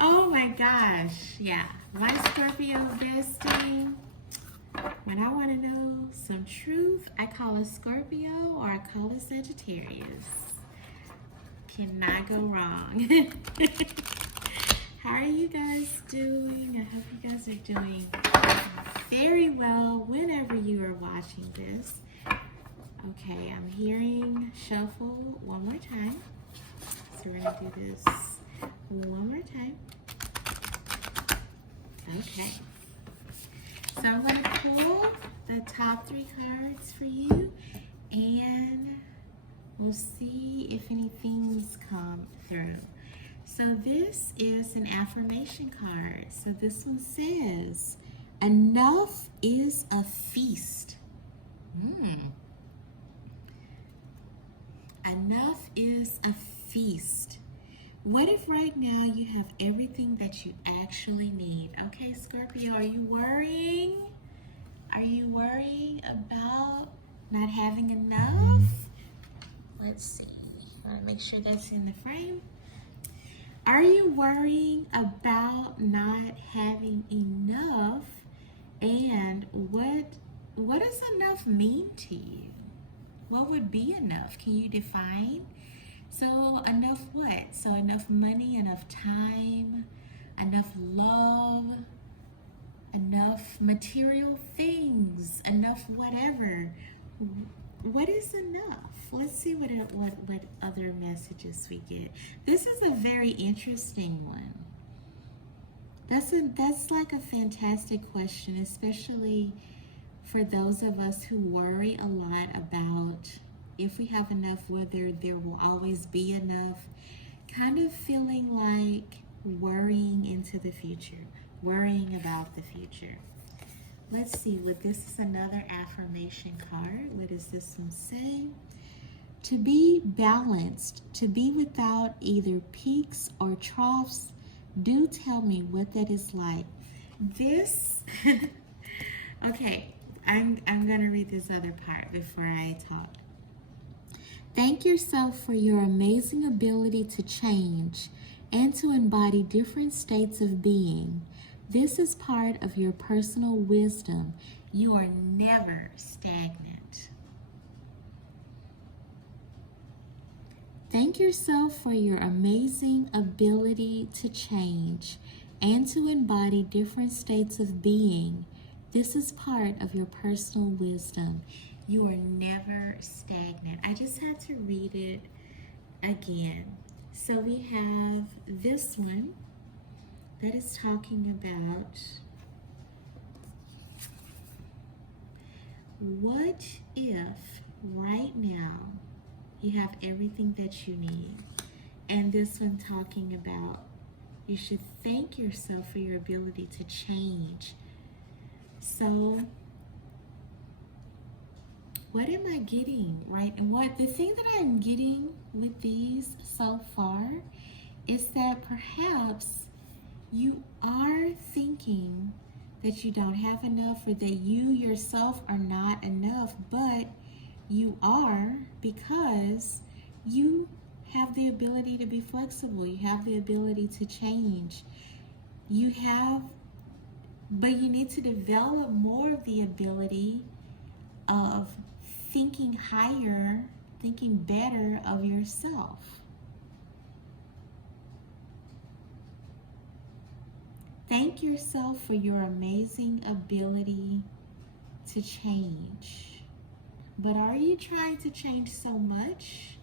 Oh my gosh. Yeah, my Scorpio bestie. When I want to know some truth, I call a Scorpio or I call a Sagittarius. Cannot go wrong. How are you guys doing? I hope you guys are doing very well whenever you are watching this. Okay, I'm hearing shuffle one more time. So we're going to do this one more time. Okay. So I'm going to pull the top 3 cards for you, and we'll see if anything's come through. So this is an affirmation card. So this one says, enough is a feast. Enough is a feast. What if right now you have everything that you actually need? Okay, Scorpio, are you worrying? Are you worrying about not having enough? Let's see. I want to make sure that's in the frame. Are you worrying about not having enough? And what does enough mean to you? What would be enough? Can you define? So enough what? So enough money, enough time, enough love, enough material things, enough whatever. What is enough? Let's see what other messages we get. This is a very interesting one. That's like a fantastic question, especially for those of us who worry a lot about if we have enough, whether there will always be enough, kind of feeling like worrying into the future, worrying about the future. Let's see, this is another affirmation card. What does this one say? to be balanced, to be without either peaks or troughs. Do tell me what that is like. This, okay, I'm going to read this other part before I talk. Thank yourself for your amazing ability to change and to embody different states of being. This is part of your personal wisdom. You are never stagnant. Thank yourself for your amazing ability to change and to embody different states of being. This is part of your personal wisdom. You are never stagnant. I just had to read it again. So we have this one that is talking about what if right now you have everything that you need. And this one talking about you should thank yourself for your ability to change. So what am I getting, right? And what the thing that I'm getting with these so far is that perhaps you are thinking that you don't have enough or that you yourself are not enough, but you are, because you have the ability to be flexible. You have the ability to change. You have, but you need to develop more of the ability of thinking higher, thinking better of yourself. Thank yourself for your amazing ability to change. But are you trying to change so much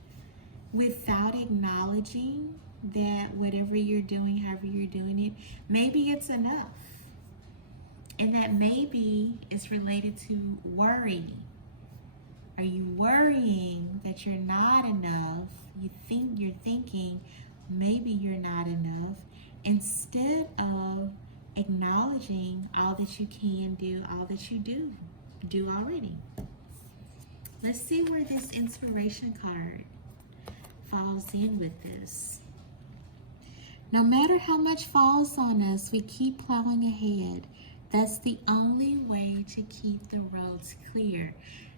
without acknowledging that whatever you're doing, however you're doing it, maybe it's enough? And that maybe it's related to worry. Are you worrying that you're not enough? You're thinking maybe you're not enough, instead of acknowledging all that you can do, all that you do already. Let's see where this inspiration card falls in with this. No matter how much falls on us, we keep plowing ahead. That's the only way to keep the roads clear.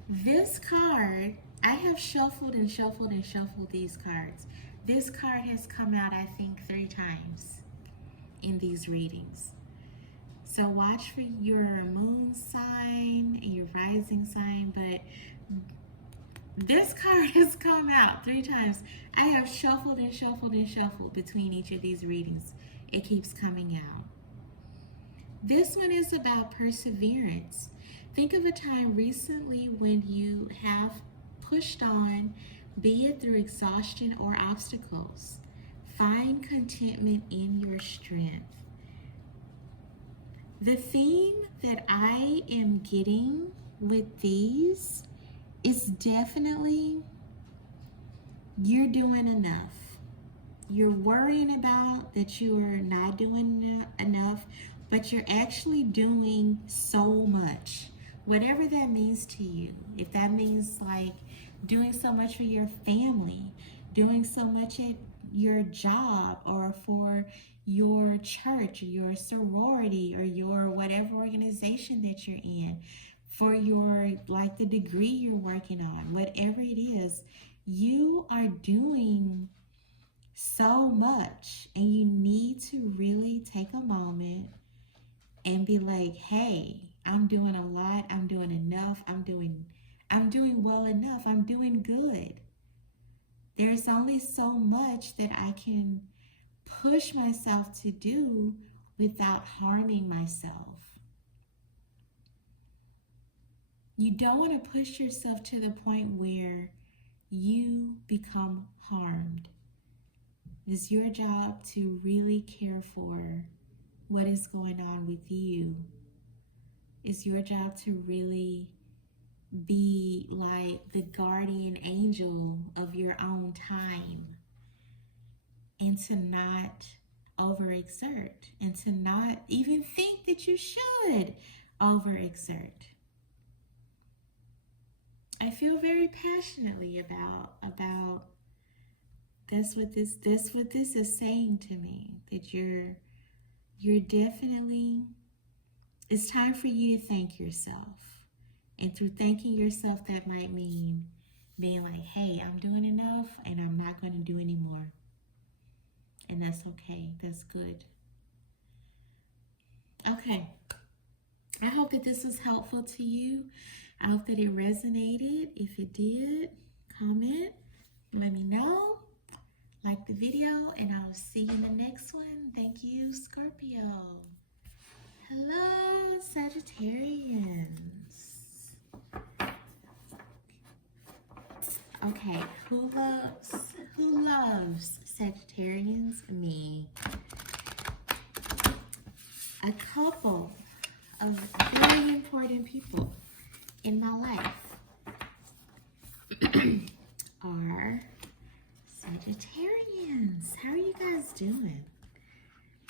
This card, I have shuffled and shuffled and shuffled these cards. This card has come out, I think, 3 times in these readings. So watch for your moon sign, your rising sign, but this card has come out 3 times. I have shuffled and shuffled and shuffled between each of these readings. It keeps coming out. This one is about perseverance. Think of a time recently when you have pushed on, be it through exhaustion or obstacles. Find contentment in your strength. The theme that I am getting with these is definitely you're doing enough. You're worrying about that you are not doing enough, but you're actually doing so much. Whatever that means to you. If that means like doing so much for your family, doing so much at your job or for your church, or your sorority, or your whatever organization that you're in, for your, like the degree you're working on, whatever it is, you are doing so much, and you need to really take a moment and be like, hey, I'm doing a lot, I'm doing enough, I'm doing well enough, I'm doing good. There's only so much that I can push myself to do without harming myself. You don't want to push yourself to the point where you become harmed. It's your job to really care for what is going on with you. It's your job to really be like the guardian angel of your own time, and to not overexert, and to not even think that you should overexert. I feel very passionately about that's what this is saying to me, that you're definitely, it's time for you to thank yourself. And through thanking yourself, that might mean being like, hey, I'm doing enough and I'm not going to do any more. And that's okay. That's good. Okay. I hope that this was helpful to you. I hope that it resonated. If it did, comment, let me know. Like the video, and I'll see you in the next one. Thank you, Scorpio. Hello, Sagittarians. Okay, who loves Sagittarians? Me. A couple of very important people in my life are Sagittarians. How are you guys doing?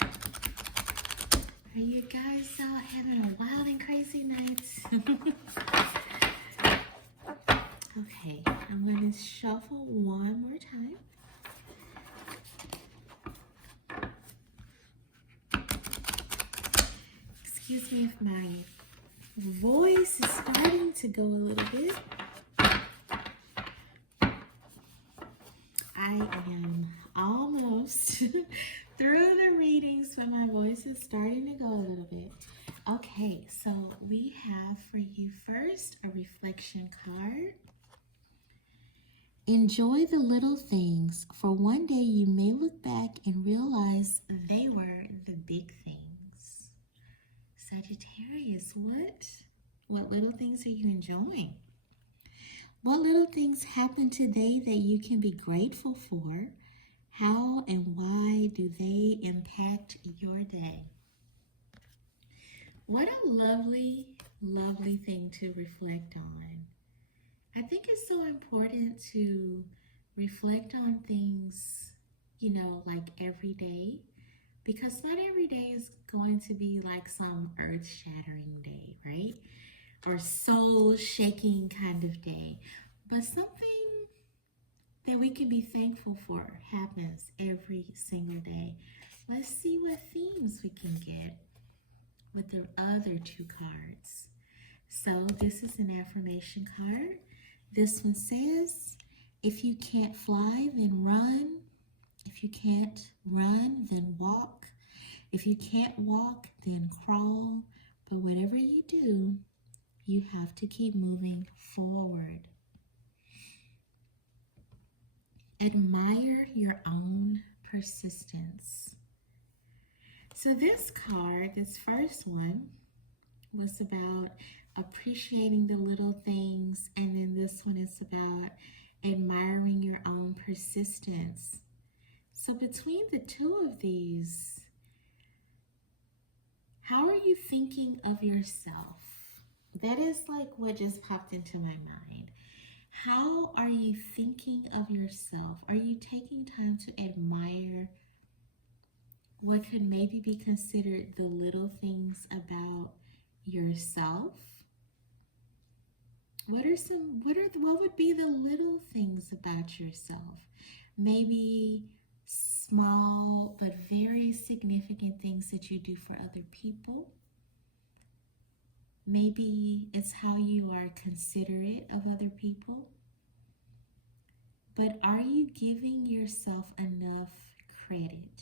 Are you guys out having a wild and crazy night? Okay, I'm going to shuffle one more time. Excuse me if my voice is starting to go a little bit. I am almost through the readings, but my voice is starting to go a little bit. Okay, so we have for you first a reflection card. Enjoy the little things, for one day you may look back and realize they were the big things. Sagittarius, what little things are you enjoying? What little things happened today that you can be grateful for? How and why do they impact your day? What a lovely, lovely thing to reflect on. I think it's so important to reflect on things, you know, like every day, because not every day is going to be like some earth-shattering day, right? Or soul-shaking kind of day. But something that we can be thankful for happens every single day. Let's see what themes we can get with the other two cards. So this is an affirmation card. This one says, if you can't fly, then run. If you can't run, then walk. If you can't walk, then crawl. But whatever you do, you have to keep moving forward. Admire your own persistence. So this card, this first one, was about appreciating the little things, and then this one is about admiring your own persistence. So between the two of these, how are you thinking of yourself? That is like what just popped into my mind. How are you thinking of yourself? Are you taking time to admire what could maybe be considered the little things about yourself? What would be the little things about yourself? Maybe small but very significant things that you do for other people. Maybe it's how you are considerate of other people. But are you giving yourself enough credit?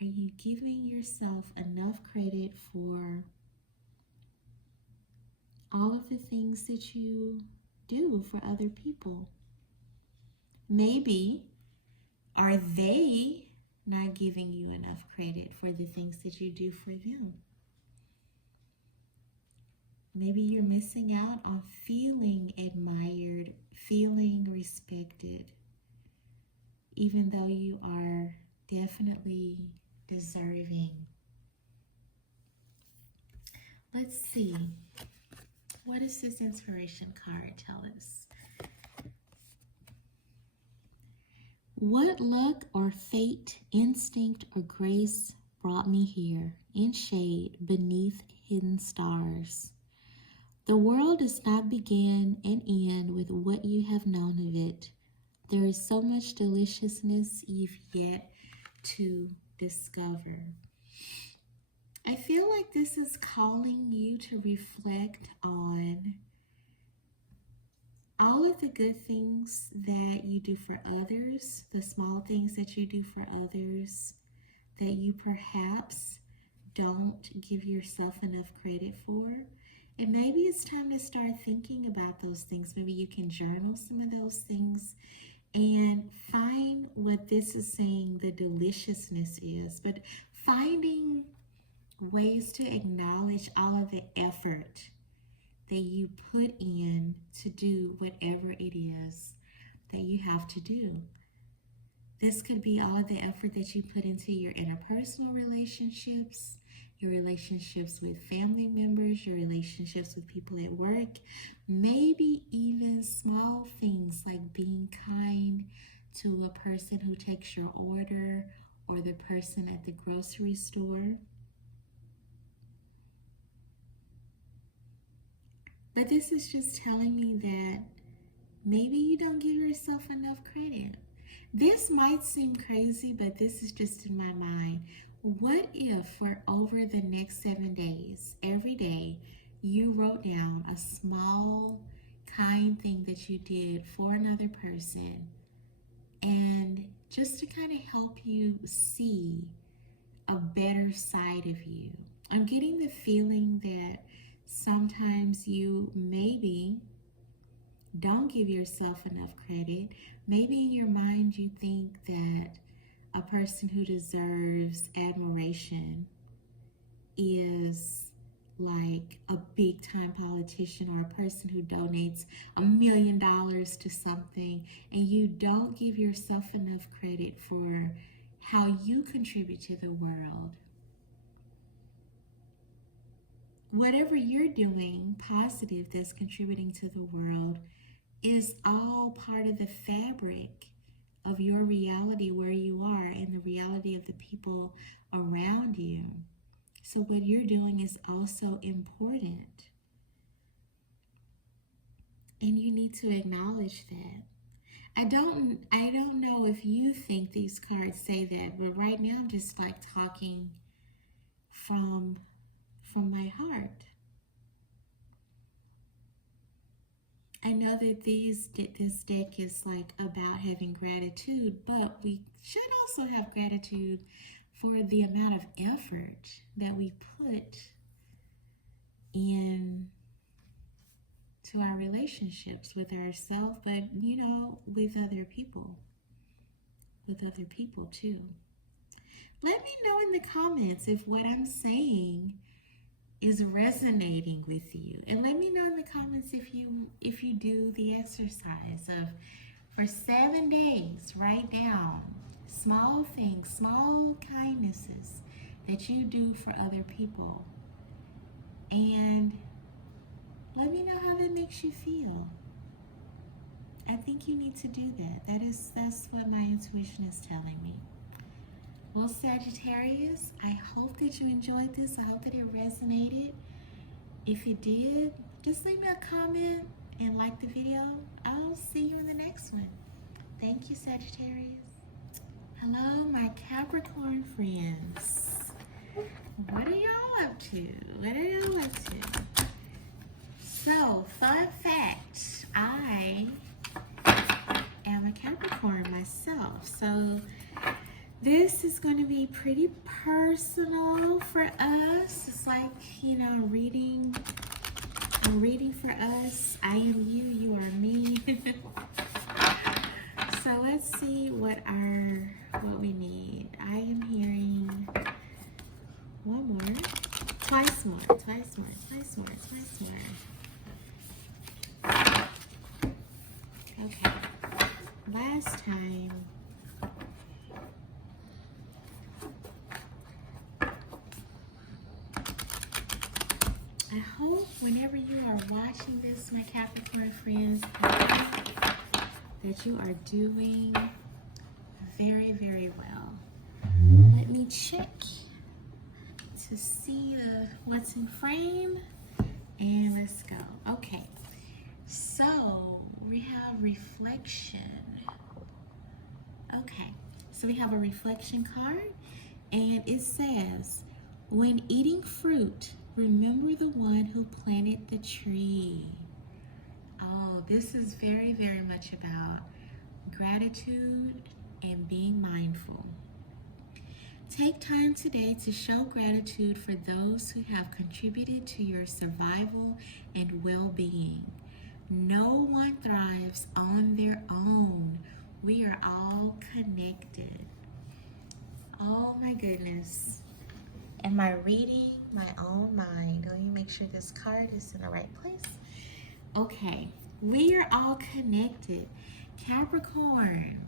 Are you giving yourself enough credit for all of the things that you do for other people? Maybe are they not giving you enough credit for the things that you do for them? Maybe you're missing out on feeling admired, feeling respected, even though you are definitely deserving. Let's see. What does this inspiration card tell us? What luck or fate, instinct or grace brought me here in shade beneath hidden stars? The world does not begin and end with what you have known of it. There is so much deliciousness you've yet to discover. I feel like this is calling you to reflect on all of the good things that you do for others, the small things that you do for others that you perhaps don't give yourself enough credit for. And maybe it's time to start thinking about those things. Maybe you can journal some of those things and find what this is saying the deliciousness is. But finding ways to acknowledge all of the effort that you put in to do whatever it is that you have to do. This could be all of the effort that you put into your interpersonal relationships, your relationships with family members, your relationships with people at work, maybe even small things like being kind to a person who takes your order or the person at the grocery store. But this is just telling me that maybe you don't give yourself enough credit. This might seem crazy, but this is just in my mind. What if for over the next 7 days, every day, you wrote down a small, kind thing that you did for another person, and just to kind of help you see a better side of you? I'm getting the feeling that sometimes you maybe don't give yourself enough credit. Maybe in your mind you think that a person who deserves admiration is like a big time politician or a person who donates $1 million to something, and you don't give yourself enough credit for how you contribute to the world. Whatever you're doing positive that's contributing to the world is all part of the fabric of your reality where you are and the reality of the people around you. So what you're doing is also important. And you need to acknowledge that. I don't know if you think these cards say that, but right now I'm just like talking from my heart. I know that this deck is like about having gratitude, but we should also have gratitude for the amount of effort that we put in to our relationships with ourselves, but with other people too. Let me know in the comments if what I'm saying is resonating with you, and let me know in the comments if you do the exercise of, for 7 days, write down small things, small kindnesses that you do for other people, and let me know how that makes you feel. I think you need to do that. That's what my intuition is telling me. Well, Sagittarius, I hope that you enjoyed this. I hope that it resonated. If it did, just leave me a comment and like the video. I'll see you in the next one. Thank you, Sagittarius. Hello, my Capricorn friends. What are y'all up to? So, fun fact, I am a Capricorn myself. So, this is going to be pretty personal for us. It's like, a reading for us. I am you, you are me. So let's see what we need. I am hearing twice more. Okay. Last time I hope whenever you are watching this, my Capricorn friends, that you are doing very, very well. Let me check to see what's in frame. And let's go. Okay, so we have reflection. Okay, so we have a reflection card, and it says, when eating fruit, remember the one who planted the tree. Oh, this is very, very much about gratitude and being mindful. Take time today to show gratitude for those who have contributed to your survival and well-being. No one thrives on their own. We are all connected. Oh my goodness. Am I reading my own mind? Let me make sure this card is in the right place. Okay, we are all connected. Capricorn,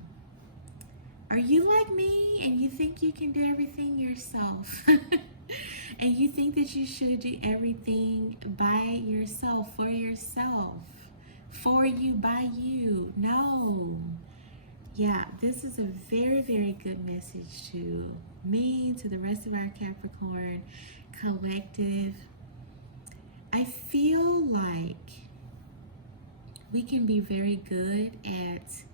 are you like me and you think you can do everything yourself? And you think that you should do everything by yourself, for you, by you? No. Yeah, this is a very, very good message to me, to the rest of our Capricorn collective. I feel like we can be very good at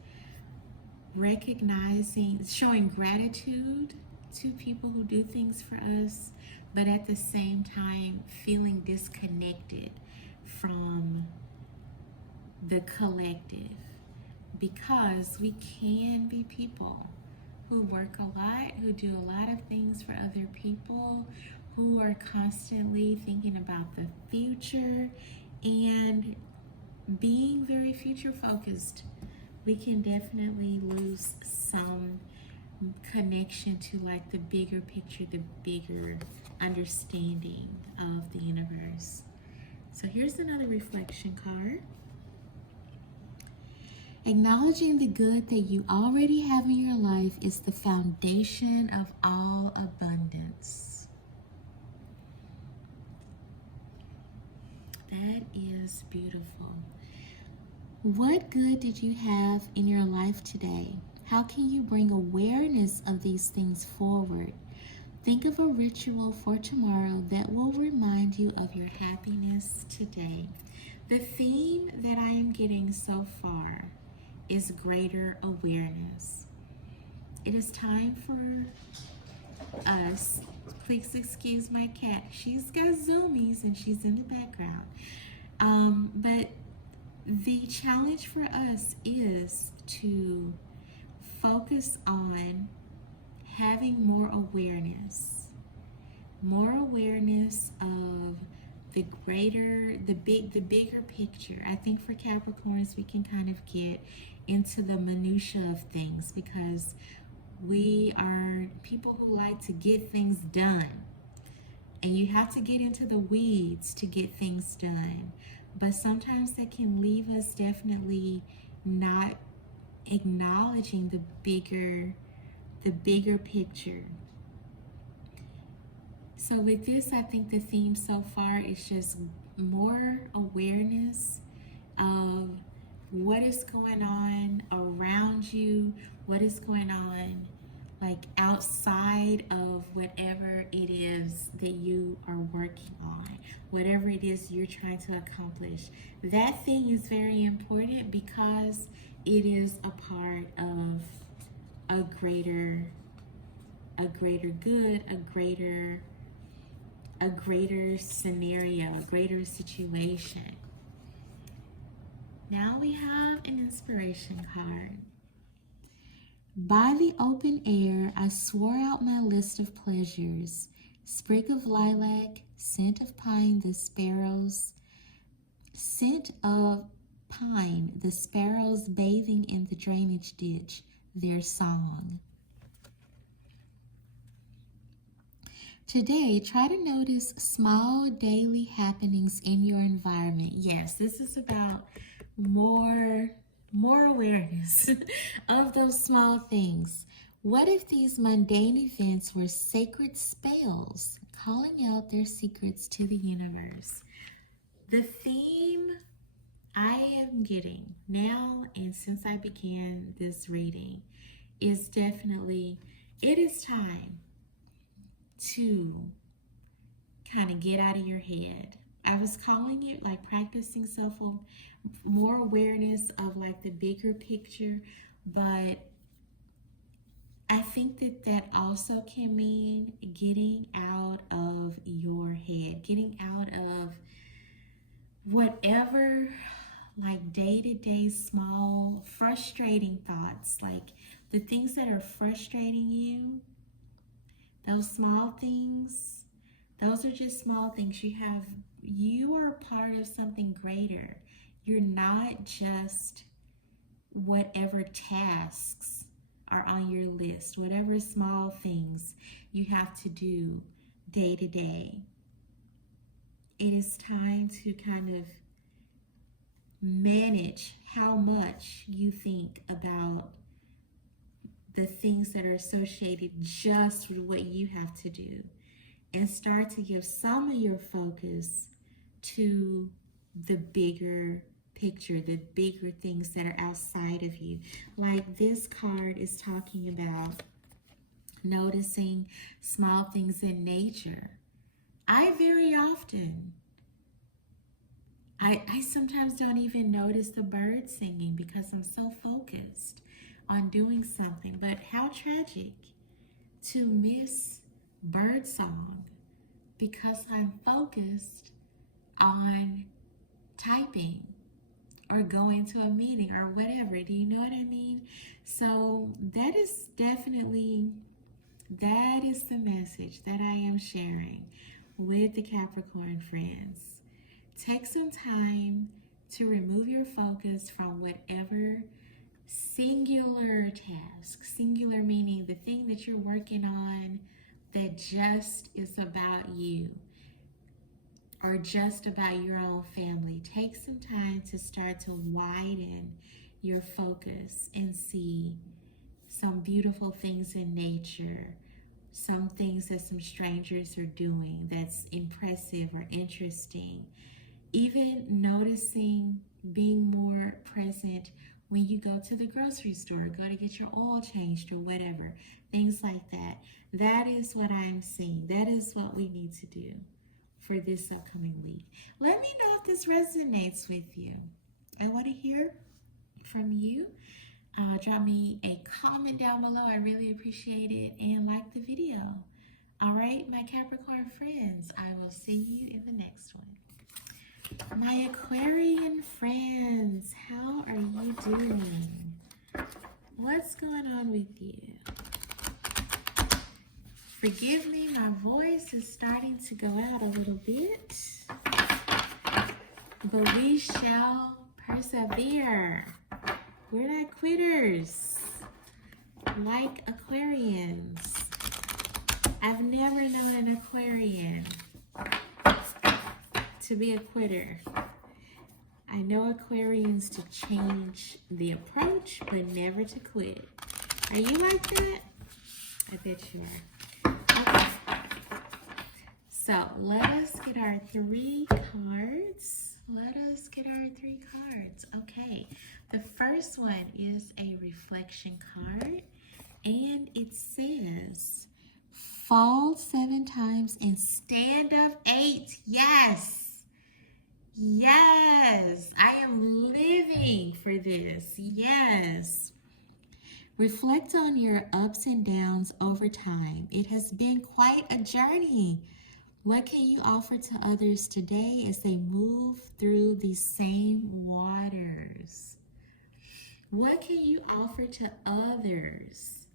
recognizing, showing gratitude to people who do things for us, but at the same time feeling disconnected from the collective, because we can be people who work a lot, who do a lot of things for other people, who are constantly thinking about the future and being very future focused. We can definitely lose some connection to like the bigger picture, the bigger understanding of the universe. So here's another reflection card. Acknowledging the good that you already have in your life is the foundation of all abundance. That is beautiful. What good did you have in your life today? How can you bring awareness of these things forward? Think of a ritual for tomorrow that will remind you of your happiness today. The theme that I am getting so far is greater awareness. It is time for us, please excuse my cat, she's got zoomies and she's in the background. But the challenge for us is to focus on having more awareness of the bigger picture. I think for Capricorns, we can kind of get into the minutia of things because we are people who like to get things done. And you have to get into the weeds to get things done. But sometimes that can leave us definitely not acknowledging the bigger picture. So with this, I think the theme so far is just more awareness of what is going on around you, what is going on like outside of whatever it is that you are working on, whatever it is you're trying to accomplish. That thing is very important because it is a part of a greater good, a greater scenario, a greater situation. Now we have an inspiration card. By the open air, I swore out my list of pleasures. Sprig of lilac, scent of pine, the sparrows bathing in the drainage ditch, their song. Today, try to notice small daily happenings in your environment. Yes, this is about more awareness of those small things. What if these mundane events were sacred spells, calling out their secrets to the universe? The theme I am getting now, and since I began this reading, is definitely, it is time to kind of get out of your head. I was calling it like practicing more awareness of like the bigger picture, but I think that that also can mean getting out of your head, getting out of whatever like day-to-day small frustrating thoughts, like the things that are frustrating you, those small things, those are just small things. You are part of something greater. You're not just whatever tasks are on your list, whatever small things you have to do day to day. It is time to kind of manage how much you think about the things that are associated just with what you have to do, and start to give some of your focus to the bigger picture, the bigger things that are outside of you. Like this card is talking about noticing small things in nature. I sometimes don't even notice the birds singing because I'm so focused on doing something. But how tragic to miss bird song because I'm focused on typing or going to a meeting or whatever. Do you know what I mean? So that is the message that I am sharing with the Capricorn friends. Take some time to remove your focus from whatever singular task, singular meaning the thing that you're working on that just is about you or just about your own family. Take some time to start to widen your focus and see some beautiful things in nature, some things that some strangers are doing that's impressive or interesting. Even noticing, being more present when you go to the grocery store, go to get your oil changed or whatever, things like that. That is what I'm seeing. That is what we need to do for this upcoming week. Let me know if this resonates with you. I want to hear from you. Drop me a comment down below. I really appreciate it, and like the video. All right, my Capricorn friends, I will see you in the next one. My Aquarian friends, how are you doing? What's going on with you? Forgive me, my voice is starting to go out a little bit, but we shall persevere. We're not quitters, like Aquarians. I've never known an Aquarian to be a quitter. I know Aquarians to change the approach, but never to quit. Are you like that? I bet you are. Okay. So let us get our 3 cards. Okay. The first one is a reflection card, and it says, fall 7 times and stand up 8. Yes, I am living for this. Yes. Reflect on your ups and downs over time. It has been quite a journey. What can you offer to others today as they move through these same waters? What can you offer to others?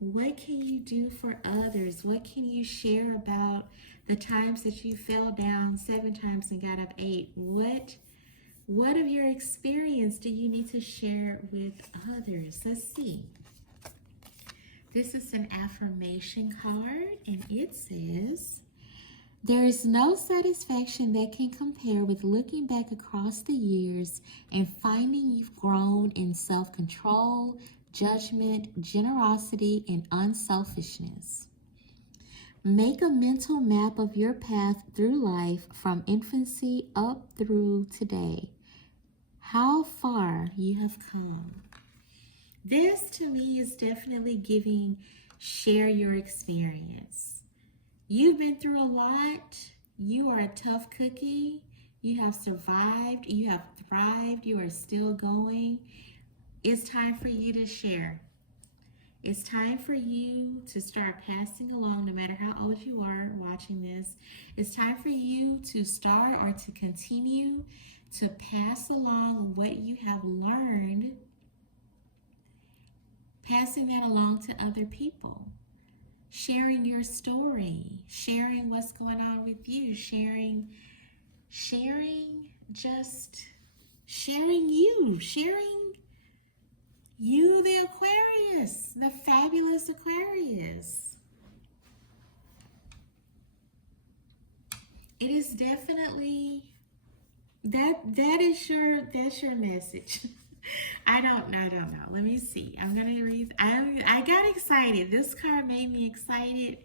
What can you do for others? What can you share about the times that you fell down 7 times and got up 8? What of your experience do you need to share with others? Let's see. This is an affirmation card, and it says, there is no satisfaction that can compare with looking back across the years and finding you've grown in self-control, judgment, generosity, and unselfishness. Make a mental map of your path through life from infancy up through today. How far you have come. This to me is definitely giving, share your experience. You've been through a lot. You are a tough cookie. You have survived. You have thrived. You are still going. It's time for you to share. It's time for you to start passing along, no matter how old you are watching this. It's time for you to start or to continue to pass along what you have learned, passing that along to other people. Sharing your story, sharing what's going on with you, sharing you, the Aquarius, the fabulous Aquarius. It is definitely that's your message. I don't know. Let me see. I'm gonna read. I got excited. This card made me excited,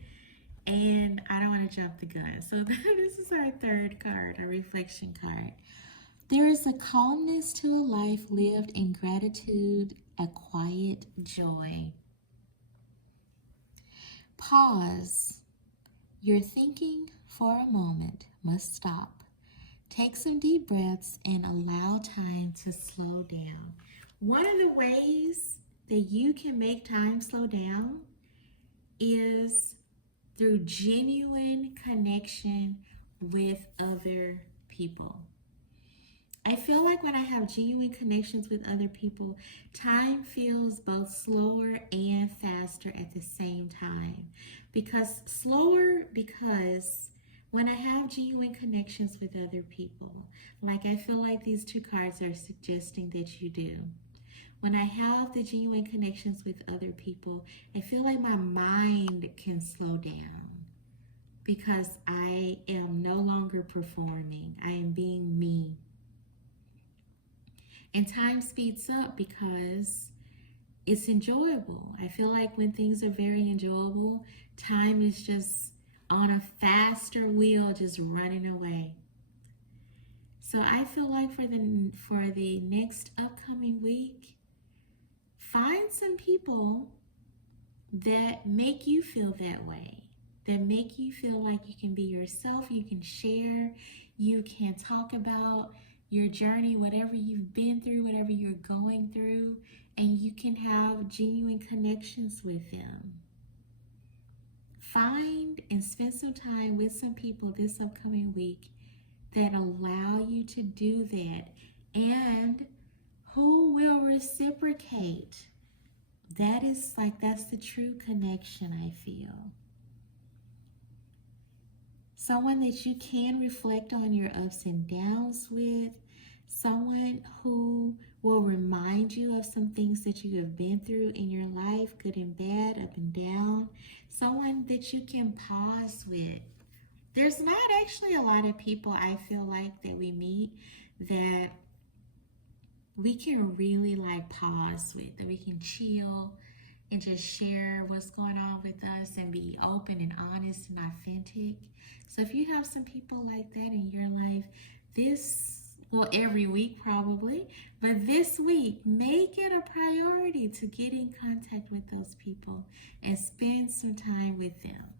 and I don't want to jump the gun. So this is our third card, a reflection card. There is a calmness to a life lived in gratitude, a quiet joy. Pause. Your thinking for a moment must stop. Take some deep breaths and allow time to slow down. One of the ways that you can make time slow down is through genuine connection with other people. I feel like when I have genuine connections with other people, time feels both slower and faster at the same time. Because when I have genuine connections with other people, like I feel like these two cards are suggesting that you do. When I have the genuine connections with other people, I feel like my mind can slow down because I am no longer performing. I am being me. And time speeds up because it's enjoyable. I feel like when things are very enjoyable, time is just on a faster wheel, just running away. So I feel like for the next upcoming week, find some people that make you feel that way, that make you feel like you can be yourself, you can share, you can talk about your journey, whatever you've been through, whatever you're going through, and you can have genuine connections with them. Find and spend some time with some people this upcoming week that allow you to do that and who will reciprocate. That's the true connection, I feel. Someone that you can reflect on your ups and downs with, someone who will remind you of some things that you have been through in your life, good and bad, up and down, someone that you can pause with. There's not actually a lot of people I feel like that we meet that we can really pause with, that we can chill and just share what's going on with us and be open and honest and authentic. So if you have some people like that in your life, every week probably, but this week, make it a priority to get in contact with those people and spend some time with them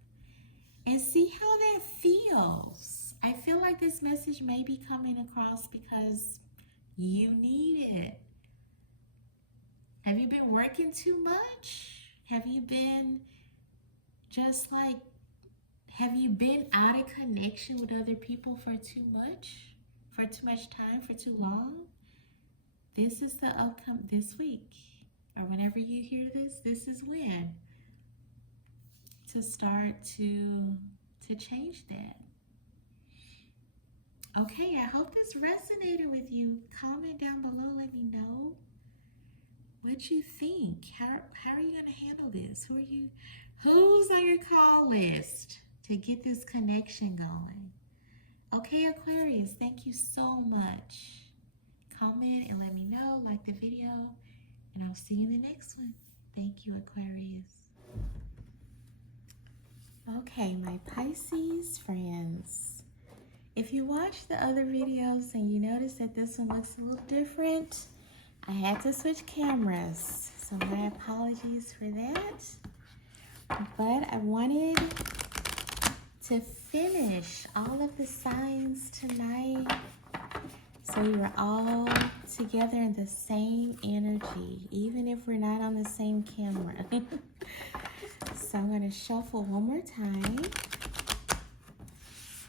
and see how that feels. I feel like this message may be coming across because you need it. Have you been working too much? Have you been have you been out of connection with other people for too much time, for too long? This is the outcome this week, or whenever you hear this is when to start to change that. Okay, I hope this resonated with you. Comment down below, let me know what you think. How are you going to handle this? Who's on your call list to get this connection going? Okay, Aquarius, thank you so much. Comment and let me know, like the video, and I'll see you in the next one. Thank you, Aquarius. Okay, my Pisces friends. If you watched the other videos and you notice that this one looks a little different, I had to switch cameras, so my apologies for that. But I wanted to finish all of the signs tonight. So you're all together in the same energy, even if we're not on the same camera. So I'm going to shuffle one more time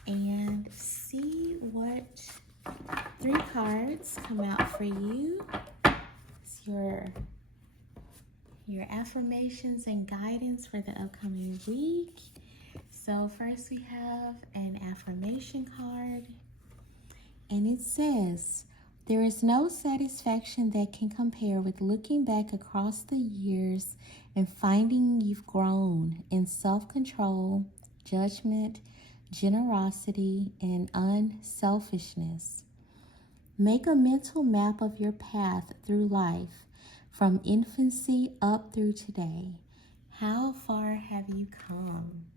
and see what 3 cards come out for you. It's your affirmations and guidance for the upcoming week. So first we have an affirmation card, and it says, there is no satisfaction that can compare with looking back across the years and finding you've grown in self-control, judgment, generosity, and unselfishness. Make a mental map of your path through life from infancy up through today. How far have you come?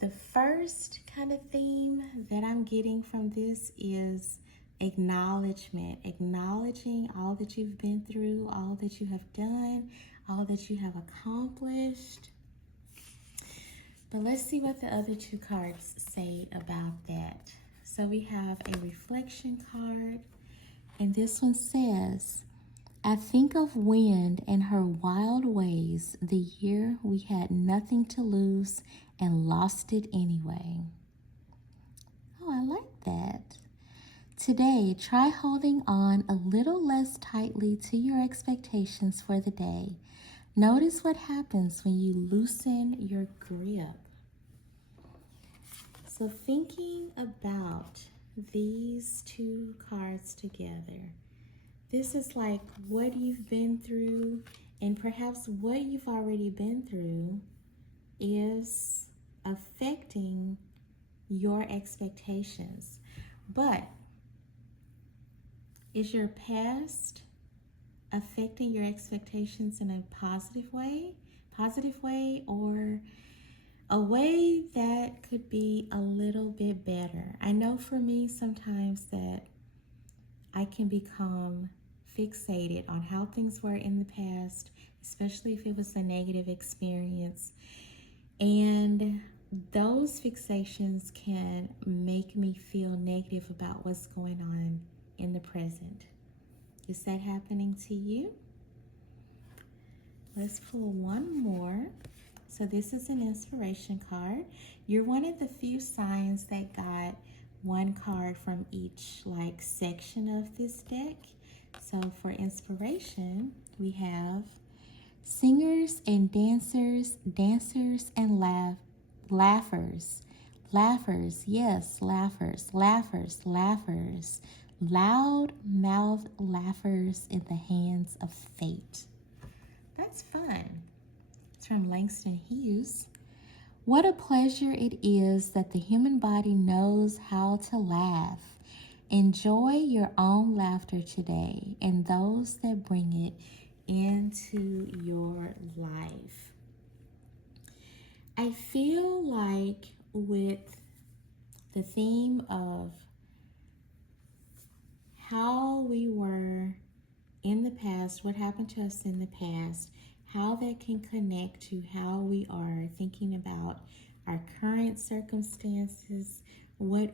The first kind of theme that I'm getting from this is acknowledgement, acknowledging all that you've been through, all that you have done, all that you have accomplished. But let's see what the other 2 cards say about that. So we have a reflection card, and this one says, I think of wind and her wild ways, the year we had nothing to lose and lost it anyway. Oh, I like that. Today, try holding on a little less tightly to your expectations for the day. Notice what happens when you loosen your grip. So thinking about these 2 cards together, this is like what you've been through, and perhaps what you've already been through is affecting your expectations. But is your past affecting your expectations in a positive way? Or a way that could be a little bit better? I know for me sometimes that I can become fixated on how things were in the past, especially if it was a negative experience. And those fixations can make me feel negative about what's going on in the present. Is that happening to you? Let's pull one more. So this is an inspiration card. You're one of the few signs that got 1 card from each section of this deck. So for inspiration, we have singers and dancers, dancers and laughers, yes, laughers, loud mouth laughers in the hands of fate. That's fun. It's from Langston Hughes. What a pleasure it is that the human body knows how to laugh. Enjoy your own laughter today and those that bring it into your life. I feel like with the theme of how we were in the past, what happened to us in the past, how that can connect to how we are thinking about our current circumstances, what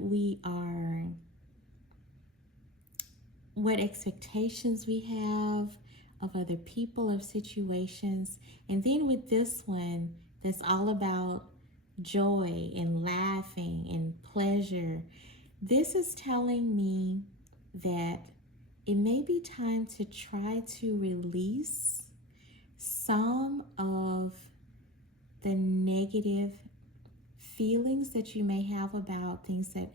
expectations we have of other people, of situations. And then with this one, that's all about joy and laughing and pleasure. This is telling me that it may be time to try to release some of the negative feelings that you may have about things that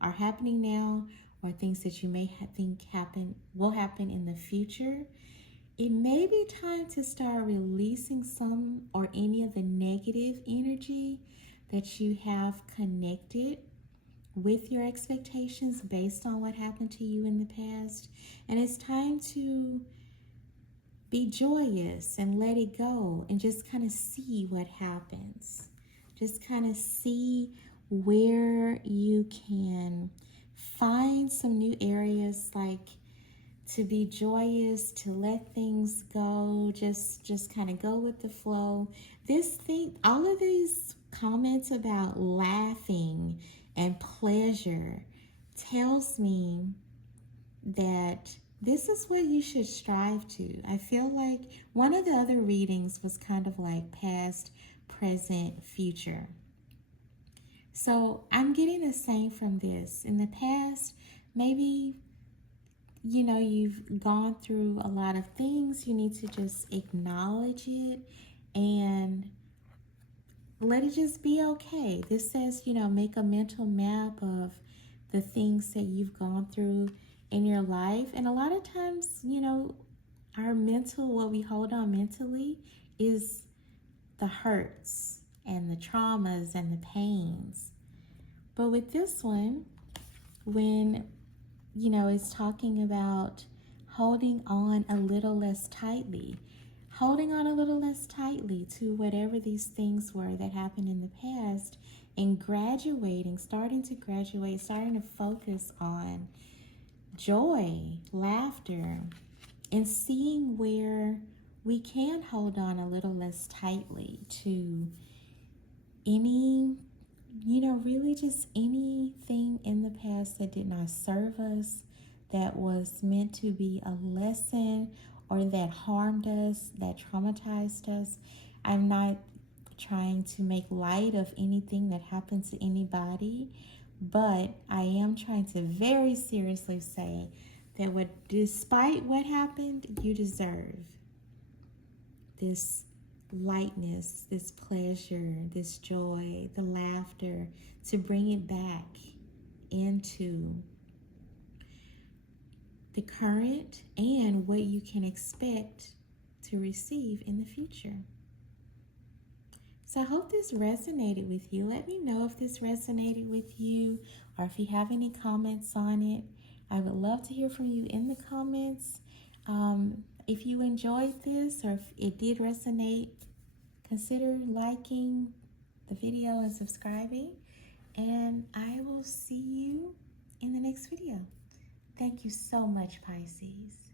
are happening now, or things that you may think will happen in the future. It may be time to start releasing some or any of the negative energy that you have connected with your expectations based on what happened to you in the past. And it's time to be joyous and let it go and just kind of see what happens. Just kind of see where you can find some new areas to be joyous, to let things go, just kind of go with the flow. All of these comments about laughing and pleasure tells me that this is what you should strive to. I feel like one of the other readings was kind of like past, present, future. So I'm getting the same from this. In the past, maybe, you've gone through a lot of things. You need to just acknowledge it and let it just be okay. This says, make a mental map of the things that you've gone through in your life. And a lot of times, what we hold on mentally is the hurts and the traumas and the pains. But with this one, when, it's talking about holding on a little less tightly to whatever these things were that happened in the past, and starting to focus on joy, laughter, and seeing where we can hold on a little less tightly to any, really just anything in the past that did not serve us, that was meant to be a lesson, or that harmed us, that traumatized us. I'm not trying to make light of anything that happens to anybody, but I am trying to very seriously say that despite what happened, you deserve this lightness, this pleasure, this joy, the laughter, to bring it back into the current and what you can expect to receive in the future. So I hope this resonated with you. Let me know if this resonated with you, or if you have any comments on it. I would love to hear from you in the comments. If you enjoyed this, or if it did resonate, consider liking the video and subscribing. And I will see you in the next video. Thank you so much, Pisces.